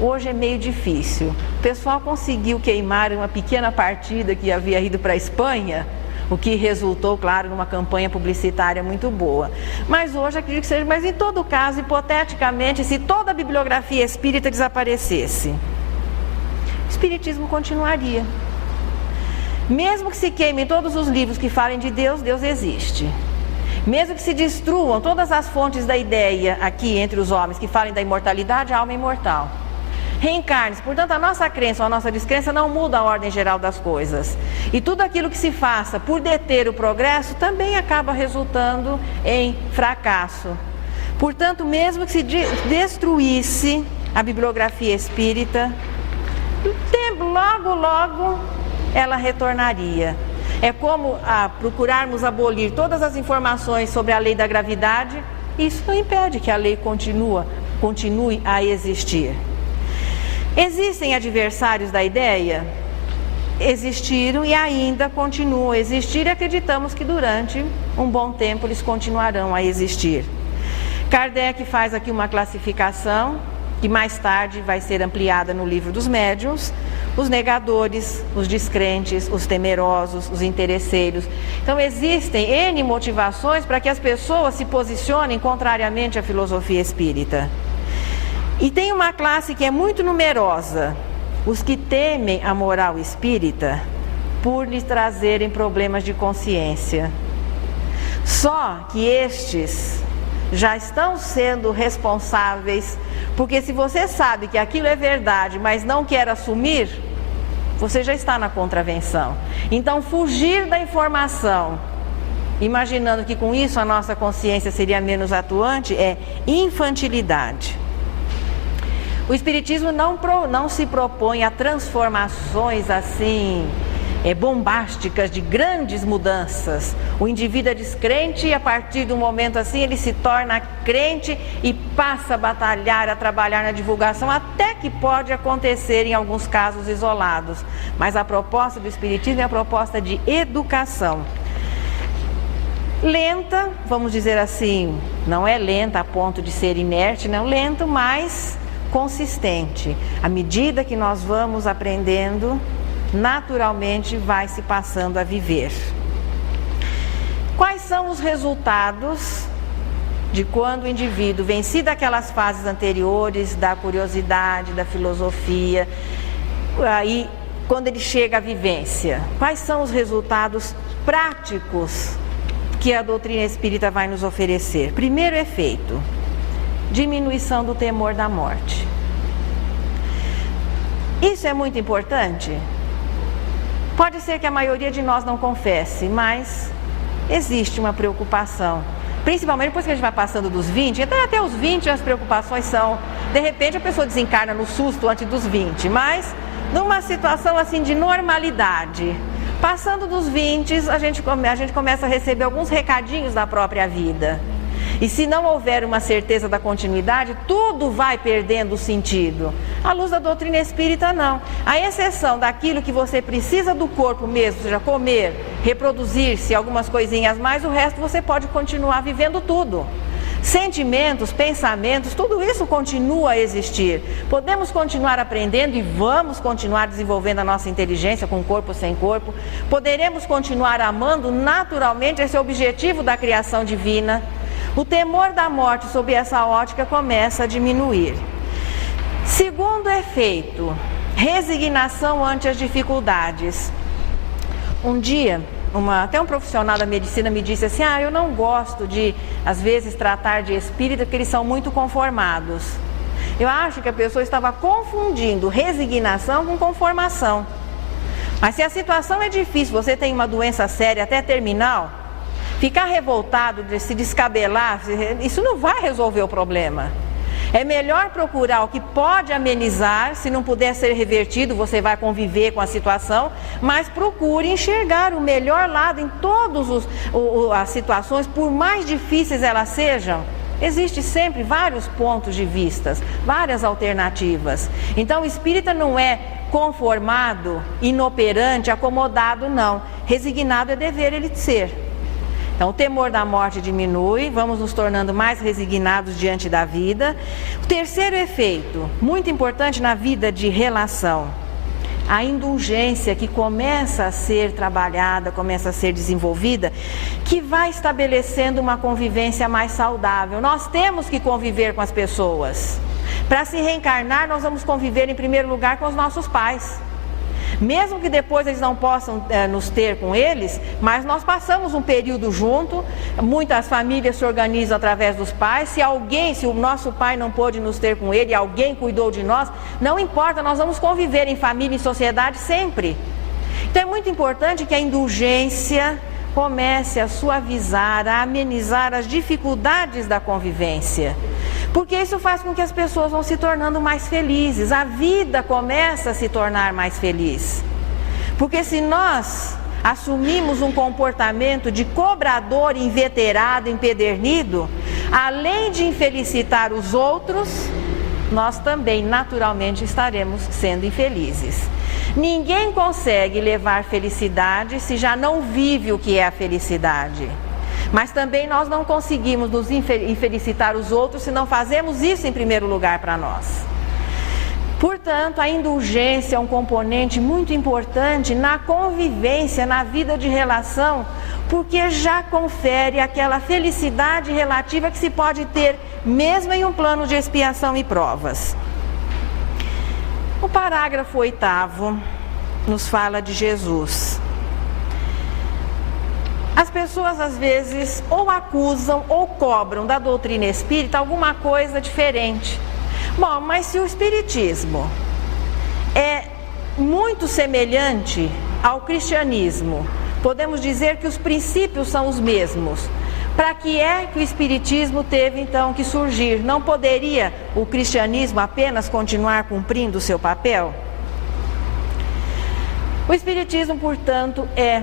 hoje é meio difícil. O pessoal conseguiu queimar uma pequena partida que havia ido para a Espanha, o que resultou, claro, numa campanha publicitária muito boa. Mas hoje acredito que seja, mas em todo caso, hipoteticamente, se toda a bibliografia espírita desaparecesse, o espiritismo continuaria. Mesmo que se queimem todos os livros que falem de Deus, Deus existe. Mesmo que se destruam todas as fontes da ideia aqui entre os homens que falem da imortalidade, a alma é imortal. Reencarne-se. Portanto, a nossa crença ou a nossa descrença não muda a ordem geral das coisas. E tudo aquilo que se faça por deter o progresso também acaba resultando em fracasso. Portanto, mesmo que se destruísse a bibliografia espírita, logo ela retornaria. É como procurarmos abolir todas as informações sobre a lei da gravidade, isso não impede que a lei continue a existir. Existem adversários da ideia? Existiram e ainda continuam a existir, e acreditamos que durante um bom tempo eles continuarão a existir. Kardec faz aqui uma classificação, que mais tarde vai ser ampliada no livro dos médiuns: os negadores, os descrentes, os temerosos, os interesseiros. Então existem N motivações para que as pessoas se posicionem contrariamente à filosofia espírita. E tem uma classe que é muito numerosa, os que temem a moral espírita por lhes trazerem problemas de consciência. Só que estes já estão sendo responsáveis, porque se você sabe que aquilo é verdade, mas não quer assumir, você já está na contravenção. Então, fugir da informação, imaginando que com isso a nossa consciência seria menos atuante, é infantilidade. O espiritismo não se propõe a transformações assim bombásticas, de grandes mudanças. O indivíduo é descrente e a partir de um momento assim ele se torna crente e passa a batalhar, a trabalhar na divulgação, até que pode acontecer em alguns casos isolados. Mas a proposta do espiritismo é a proposta de educação. Lenta, vamos dizer assim, não é lenta a ponto de ser inerte, não, lento, mas consistente. À medida que nós vamos aprendendo, naturalmente vai se passando a viver. Quais são os resultados de quando o indivíduo, vencido aquelas fases anteriores da curiosidade, da filosofia, aí quando ele chega à vivência? Quais são os resultados práticos que a doutrina espírita vai nos oferecer? Primeiro efeito: diminuição do temor da morte. Isso é muito importante. Pode ser que a maioria de nós não confesse, mas existe uma preocupação. Principalmente depois que a gente vai passando dos 20, então até os 20 as preocupações são... De repente a pessoa desencarna no susto antes dos 20, mas numa situação assim de normalidade. Passando dos 20, a gente começa a receber alguns recadinhos da própria vida. E se não houver uma certeza da continuidade, tudo vai perdendo sentido. À luz da doutrina espírita, não. À exceção daquilo que você precisa do corpo mesmo, ou seja, comer, reproduzir-se, algumas coisinhas mais, o resto você pode continuar vivendo tudo. Sentimentos, pensamentos, tudo isso continua a existir. Podemos continuar aprendendo e vamos continuar desenvolvendo a nossa inteligência com corpo ou sem corpo. Poderemos continuar amando naturalmente, esse é o objetivo da criação divina. O temor da morte sob essa ótica começa a diminuir. Segundo efeito, resignação ante as dificuldades. Um dia até um profissional da medicina me disse assim, eu não gosto de, às vezes, tratar de espírita porque eles são muito conformados. Eu acho que a pessoa estava confundindo resignação com conformação. Mas se a situação é difícil, você tem uma doença séria, até terminal, ficar revoltado, se descabelar, isso não vai resolver o problema. É melhor procurar o que pode amenizar, se não puder ser revertido, você vai conviver com a situação, mas procure enxergar o melhor lado em todas as situações, por mais difíceis elas sejam. Existe sempre vários pontos de vista, várias alternativas. Então o espírita não é conformado, inoperante, acomodado, não. Resignado é dever ele de ser. Então o temor da morte diminui, vamos nos tornando mais resignados diante da vida. O terceiro efeito, muito importante na vida de relação, a indulgência que começa a ser trabalhada, começa a ser desenvolvida, que vai estabelecendo uma convivência mais saudável. Nós temos que conviver com as pessoas. Para se reencarnar, nós vamos conviver em primeiro lugar com os nossos pais. Mesmo que depois eles não possam nos ter com eles, mas nós passamos um período junto, muitas famílias se organizam através dos pais. Se o nosso pai não pôde nos ter com ele, alguém cuidou de nós, não importa, nós vamos conviver em família e sociedade sempre. Então é muito importante que a indulgência comece a suavizar, a amenizar as dificuldades da convivência. Porque isso faz com que as pessoas vão se tornando mais felizes, a vida começa a se tornar mais feliz. Porque se nós assumimos um comportamento de cobrador inveterado, empedernido, além de infelicitar os outros, nós também naturalmente estaremos sendo infelizes. Ninguém consegue levar felicidade se já não vive o que é a felicidade. Mas também nós não conseguimos nos infelicitar os outros se não fazemos isso em primeiro lugar para nós. Portanto, a indulgência é um componente muito importante na convivência, na vida de relação, porque já confere aquela felicidade relativa que se pode ter mesmo em um plano de expiação e provas. O parágrafo 8º nos fala de Jesus. As pessoas às vezes ou acusam ou cobram da doutrina espírita alguma coisa diferente. Bom, mas se o espiritismo é muito semelhante ao cristianismo, podemos dizer que os princípios são os mesmos. Para que é que o espiritismo teve então que surgir? Não poderia o cristianismo apenas continuar cumprindo o seu papel? O espiritismo, portanto, é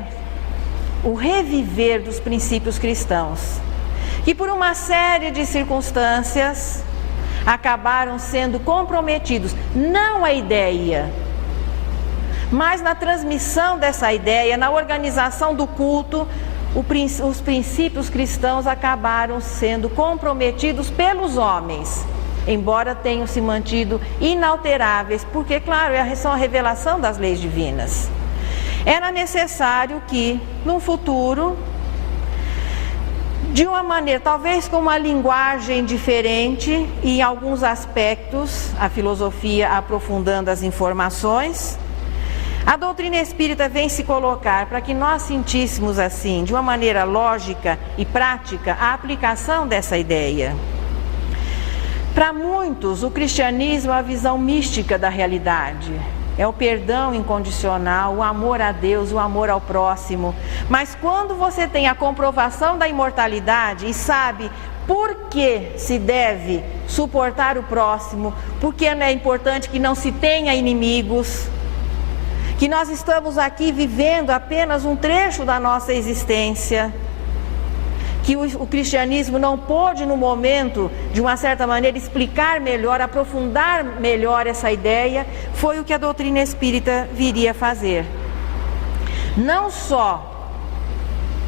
o reviver dos princípios cristãos, que por uma série de circunstâncias acabaram sendo comprometidos, não a ideia, mas na transmissão dessa ideia, na organização do culto, os princípios cristãos acabaram sendo comprometidos pelos homens, embora tenham se mantido inalteráveis, porque, claro, são a revelação das leis divinas. Era necessário que, no futuro, de uma maneira, talvez com uma linguagem diferente e em alguns aspectos, a filosofia aprofundando as informações, a doutrina espírita vem se colocar para que nós sentíssemos assim, de uma maneira lógica e prática, a aplicação dessa ideia. Para muitos, o cristianismo é a visão mística da realidade. É o perdão incondicional, o amor a Deus, o amor ao próximo. Mas quando você tem a comprovação da imortalidade e sabe por que se deve suportar o próximo, porque é importante que não se tenha inimigos, que nós estamos aqui vivendo apenas um trecho da nossa existência, que o cristianismo não pôde no momento, de uma certa maneira, explicar melhor, aprofundar melhor essa ideia, foi o que a doutrina espírita viria a fazer. Não só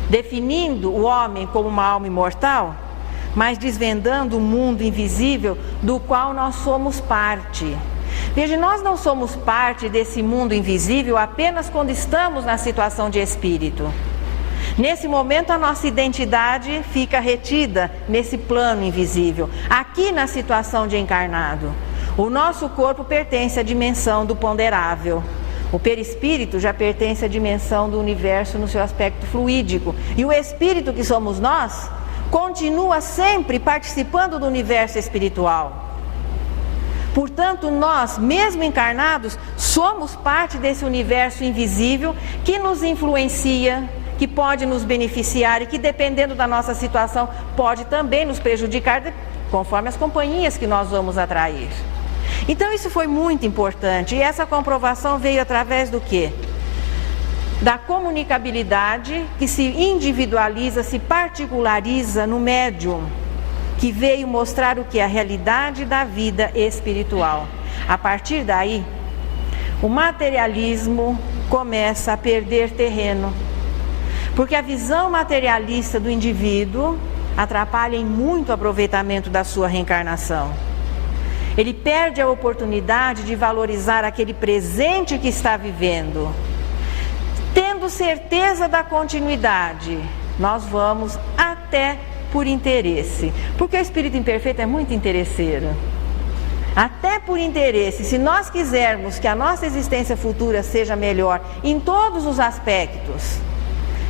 definindo o homem como uma alma imortal, mas desvendando o mundo invisível do qual nós somos parte. Veja, nós não somos parte desse mundo invisível apenas quando estamos na situação de espírito. Nesse momento a nossa identidade fica retida nesse plano invisível. Aqui na situação de encarnado, o nosso corpo pertence à dimensão do ponderável. O perispírito já pertence à dimensão do universo no seu aspecto fluídico. E o espírito que somos nós continua sempre participando do universo espiritual. Portanto, nós, mesmo encarnados, somos parte desse universo invisível que nos influencia, que pode nos beneficiar e que, dependendo da nossa situação, pode também nos prejudicar, conforme as companhias que nós vamos atrair. Então, isso foi muito importante. E essa comprovação veio através do quê? Da comunicabilidade que se individualiza, se particulariza no médium, que veio mostrar o que? A realidade da vida espiritual. A partir daí, o materialismo começa a perder terreno, porque a visão materialista do indivíduo atrapalha em muito o aproveitamento da sua reencarnação. Ele perde a oportunidade de valorizar aquele presente que está vivendo. Tendo certeza da continuidade, nós vamos até por interesse, porque o espírito imperfeito é muito interesseiro. Até por interesse, se nós quisermos que a nossa existência futura seja melhor em todos os aspectos,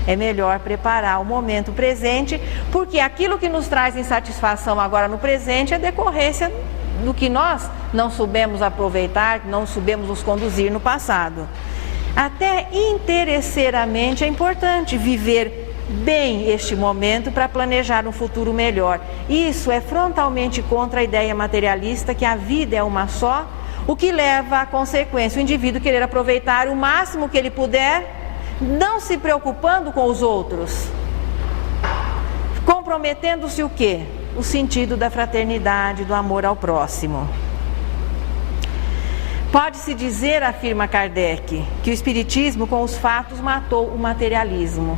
é melhor preparar o momento presente, porque aquilo que nos traz insatisfação agora no presente é decorrência do que nós não soubemos aproveitar, não soubemos nos conduzir no passado. Até interesseiramente é importante viver bem este momento para planejar um futuro melhor. Isso é frontalmente contra a ideia materialista que a vida é uma só, o que leva à consequência o indivíduo querer aproveitar o máximo que ele puder, não se preocupando com os outros, comprometendo-se o quê? O sentido da fraternidade, do amor ao próximo. Pode-se dizer, afirma Kardec, que o espiritismo com os fatos matou o materialismo.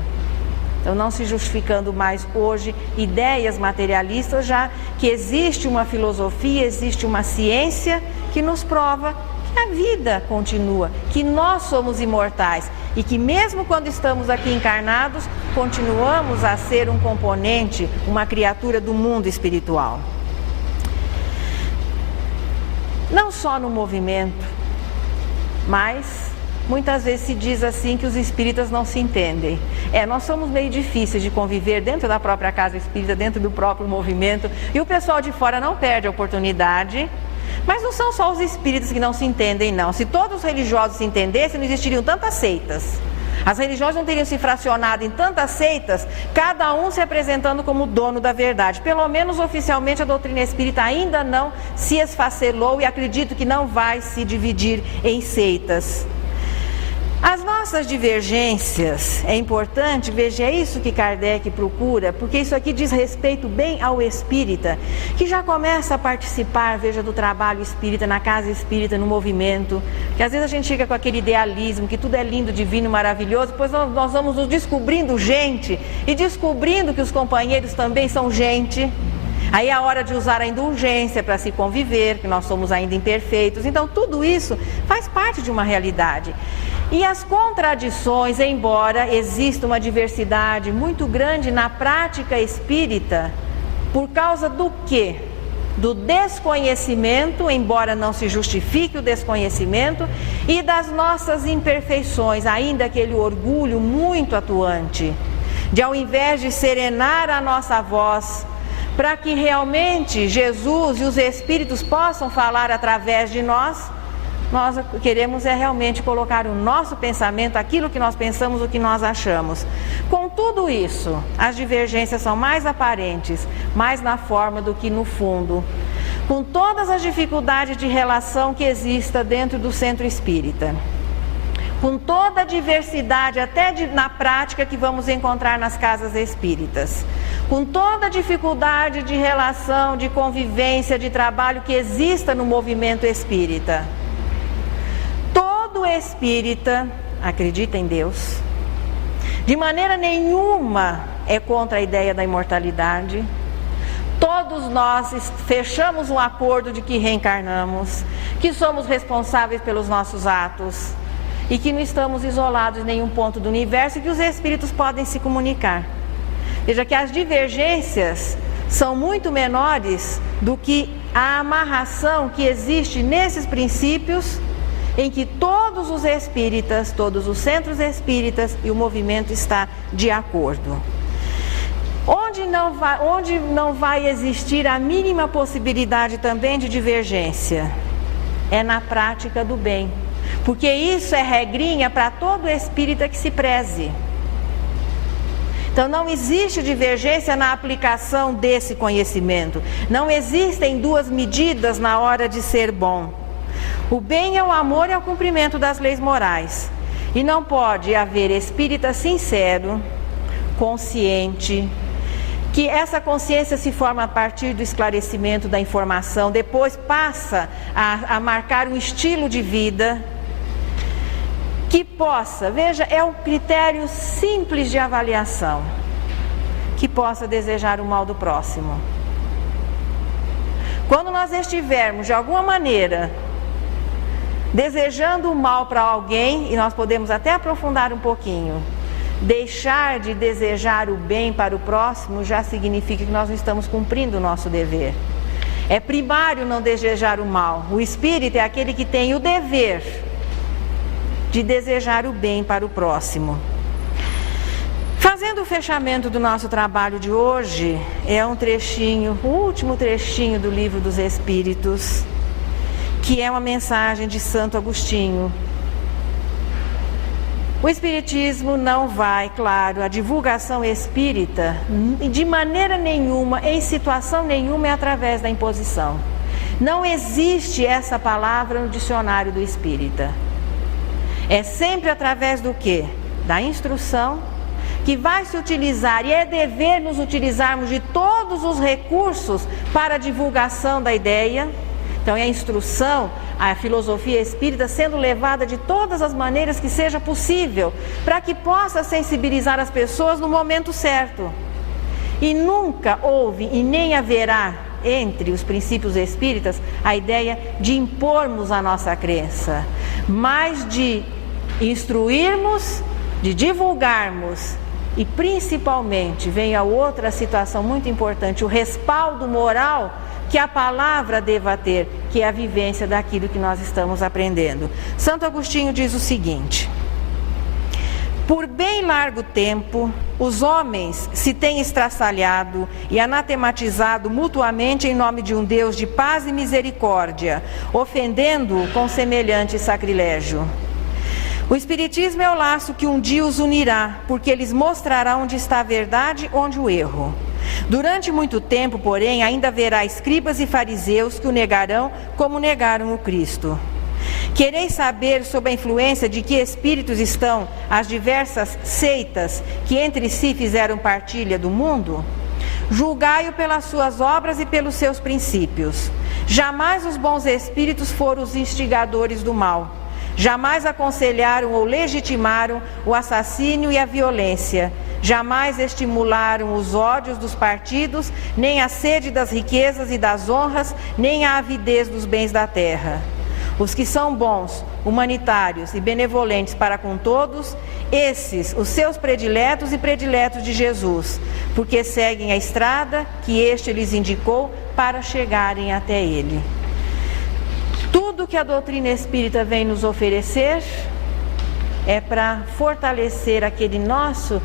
Então, não se justificando mais hoje ideias materialistas, já que existe uma filosofia, existe uma ciência que nos prova que a vida continua, que nós somos imortais e que mesmo quando estamos aqui encarnados, continuamos a ser um componente, uma criatura do mundo espiritual. Não só no movimento, mas muitas vezes se diz assim que os espíritas não se entendem. Nós somos meio difíceis de conviver dentro da própria casa espírita, dentro do próprio movimento, e o pessoal de fora não perde a oportunidade. Mas não são só os espíritas que não se entendem, não. Se todos os religiosos se entendessem, não existiriam tantas seitas. As religiões não teriam se fracionado em tantas seitas, cada um se apresentando como dono da verdade. Pelo menos oficialmente a doutrina espírita ainda não se esfacelou e acredito que não vai se dividir em seitas. As nossas divergências, é importante, veja, é isso que Kardec procura, porque isso aqui diz respeito bem ao espírita, que já começa a participar, veja, do trabalho espírita, na casa espírita, no movimento, que às vezes a gente chega com aquele idealismo, que tudo é lindo, divino, maravilhoso, depois nós vamos nos descobrindo gente, e descobrindo que os companheiros também são gente. Aí é a hora de usar a indulgência para se conviver, que nós somos ainda imperfeitos. Então tudo isso faz parte de uma realidade. E as contradições, embora exista uma diversidade muito grande na prática espírita, por causa do quê? Do desconhecimento, embora não se justifique o desconhecimento, e das nossas imperfeições, ainda aquele orgulho muito atuante, de ao invés de serenar a nossa voz, para que realmente Jesus e os Espíritos possam falar através de nós queremos realmente colocar o nosso pensamento, aquilo que nós pensamos, o que nós achamos. Com tudo isso, as divergências são mais aparentes, mais na forma do que no fundo. Com todas as dificuldades de relação que exista dentro do centro espírita, com toda a diversidade até na prática que vamos encontrar nas casas espíritas, com toda a dificuldade de relação, de convivência, de trabalho que exista no movimento espírita, todo espírita acredita em Deus, de maneira nenhuma é contra a ideia da imortalidade. Todos nós fechamos um acordo de que reencarnamos, que somos responsáveis pelos nossos atos e que não estamos isolados em nenhum ponto do universo e que os espíritos podem se comunicar. Veja que as divergências são muito menores do que a amarração que existe nesses princípios em que todos os espíritas, todos os centros espíritas e o movimento está de acordo. Onde não vai existir a mínima possibilidade também de divergência? É na prática do bem, porque isso é regrinha para todo espírita que se preze. Então não existe divergência na aplicação desse conhecimento. Não existem duas medidas na hora de ser bom. O bem é o amor e é o cumprimento das leis morais. E não pode haver espírita sincero, consciente, que essa consciência se forma a partir do esclarecimento da informação, depois passa a marcar um estilo de vida que possa, veja, é um critério simples de avaliação, que possa desejar o mal do próximo. Quando nós estivermos, de alguma maneira, desejando o mal para alguém, e nós podemos até aprofundar um pouquinho, deixar de desejar o bem para o próximo já significa que nós não estamos cumprindo o nosso dever. É primário não desejar o mal. O espírito é aquele que tem o dever de desejar o bem para o próximo. Fazendo o fechamento do nosso trabalho de hoje, é um trechinho, o último trechinho do Livro dos Espíritos, que é uma mensagem de Santo Agostinho. O Espiritismo não vai, claro, a divulgação espírita, de maneira nenhuma, em situação nenhuma, é através da imposição. Não existe essa palavra no dicionário do espírita. É sempre através do quê? Da instrução, que vai se utilizar, e é dever nos utilizarmos de todos os recursos para a divulgação da ideia. Então é a instrução, a filosofia espírita sendo levada de todas as maneiras que seja possível, para que possa sensibilizar as pessoas no momento certo. E nunca houve e nem haverá entre os princípios espíritas a ideia de impormos a nossa crença, mas de instruirmos, de divulgarmos e principalmente, vem a outra situação muito importante, o respaldo moral que a palavra deva ter, que é a vivência daquilo que nós estamos aprendendo. Santo Agostinho diz o seguinte: por bem largo tempo, os homens se têm estraçalhado e anatematizado mutuamente em nome de um Deus de paz e misericórdia, ofendendo-o com semelhante sacrilégio. O Espiritismo é o laço que um dia os unirá, porque eles mostrarão onde está a verdade, onde o erro. Durante muito tempo, porém, ainda haverá escribas e fariseus que o negarão como negaram o Cristo. Quereis saber sobre a influência de que espíritos estão as diversas seitas que entre si fizeram partilha do mundo? Julgai-o pelas suas obras e pelos seus princípios. Jamais os bons espíritos foram os instigadores do mal. Jamais aconselharam ou legitimaram o assassínio e a violência. Jamais estimularam os ódios dos partidos, nem a sede das riquezas e das honras, nem a avidez dos bens da terra. Os que são bons, humanitários e benevolentes para com todos, esses, os seus prediletos e prediletos de Jesus, porque seguem a estrada que este lhes indicou para chegarem até ele. Tudo que a doutrina espírita vem nos oferecer é para fortalecer aquele nosso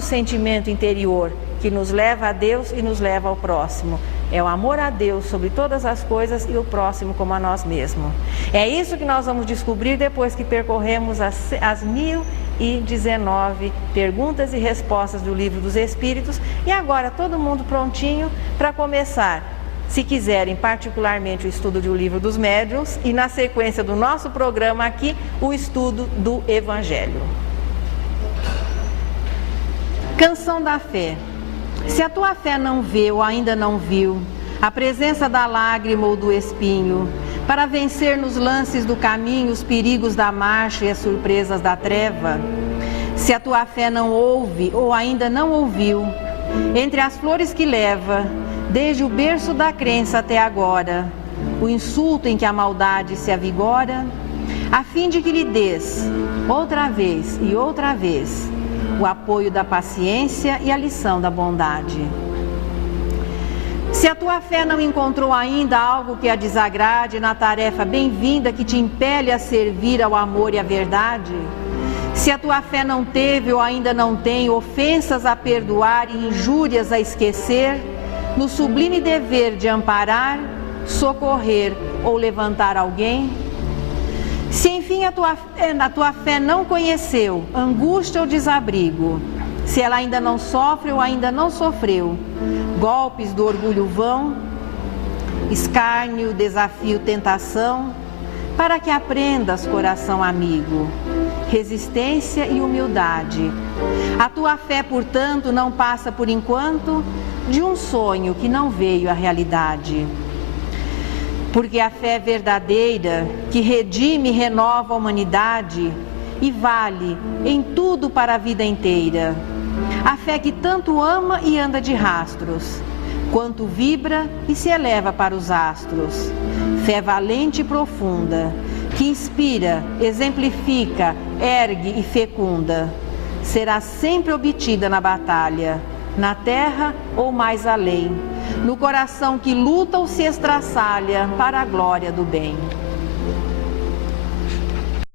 sentimento interior que nos leva a Deus e nos leva ao próximo. É o amor a Deus sobre todas as coisas e o próximo como a nós mesmos. É isso que nós vamos descobrir depois que percorremos as 1019 perguntas e respostas do Livro dos Espíritos. E agora todo mundo prontinho para começar, se quiserem, particularmente o estudo do Livro dos Médiuns e na sequência do nosso programa aqui, o estudo do Evangelho. Canção da Fé. Se a tua fé não vê ou ainda não viu a presença da lágrima ou do espinho, para vencer nos lances do caminho os perigos da marcha e as surpresas da treva, se a tua fé não ouve ou ainda não ouviu, entre as flores que leva, desde o berço da crença até agora, o insulto em que a maldade se avigora, a fim de que lhe dês, outra vez e outra vez, o apoio da paciência e a lição da bondade. Se a tua fé não encontrou ainda algo que a desagrade na tarefa bem-vinda que te impele a servir ao amor e à verdade, se a tua fé não teve ou ainda não tem ofensas a perdoar e injúrias a esquecer, no sublime dever de amparar, socorrer ou levantar alguém, se enfim a tua fé não conheceu angústia ou desabrigo, se ela ainda não sofre ou ainda não sofreu golpes do orgulho vão, escárnio, desafio, tentação, para que aprendas, coração amigo, resistência e humildade. A tua fé, portanto, não passa por enquanto de um sonho que não veio à realidade. Porque a fé verdadeira, que redime e renova a humanidade e vale em tudo para a vida inteira. A fé que tanto ama e anda de rastros, quanto vibra e se eleva para os astros. Fé valente e profunda, que inspira, exemplifica, ergue e fecunda. Será sempre obtida na batalha, na terra ou mais além, no coração que luta ou se estraçalha para a glória do bem.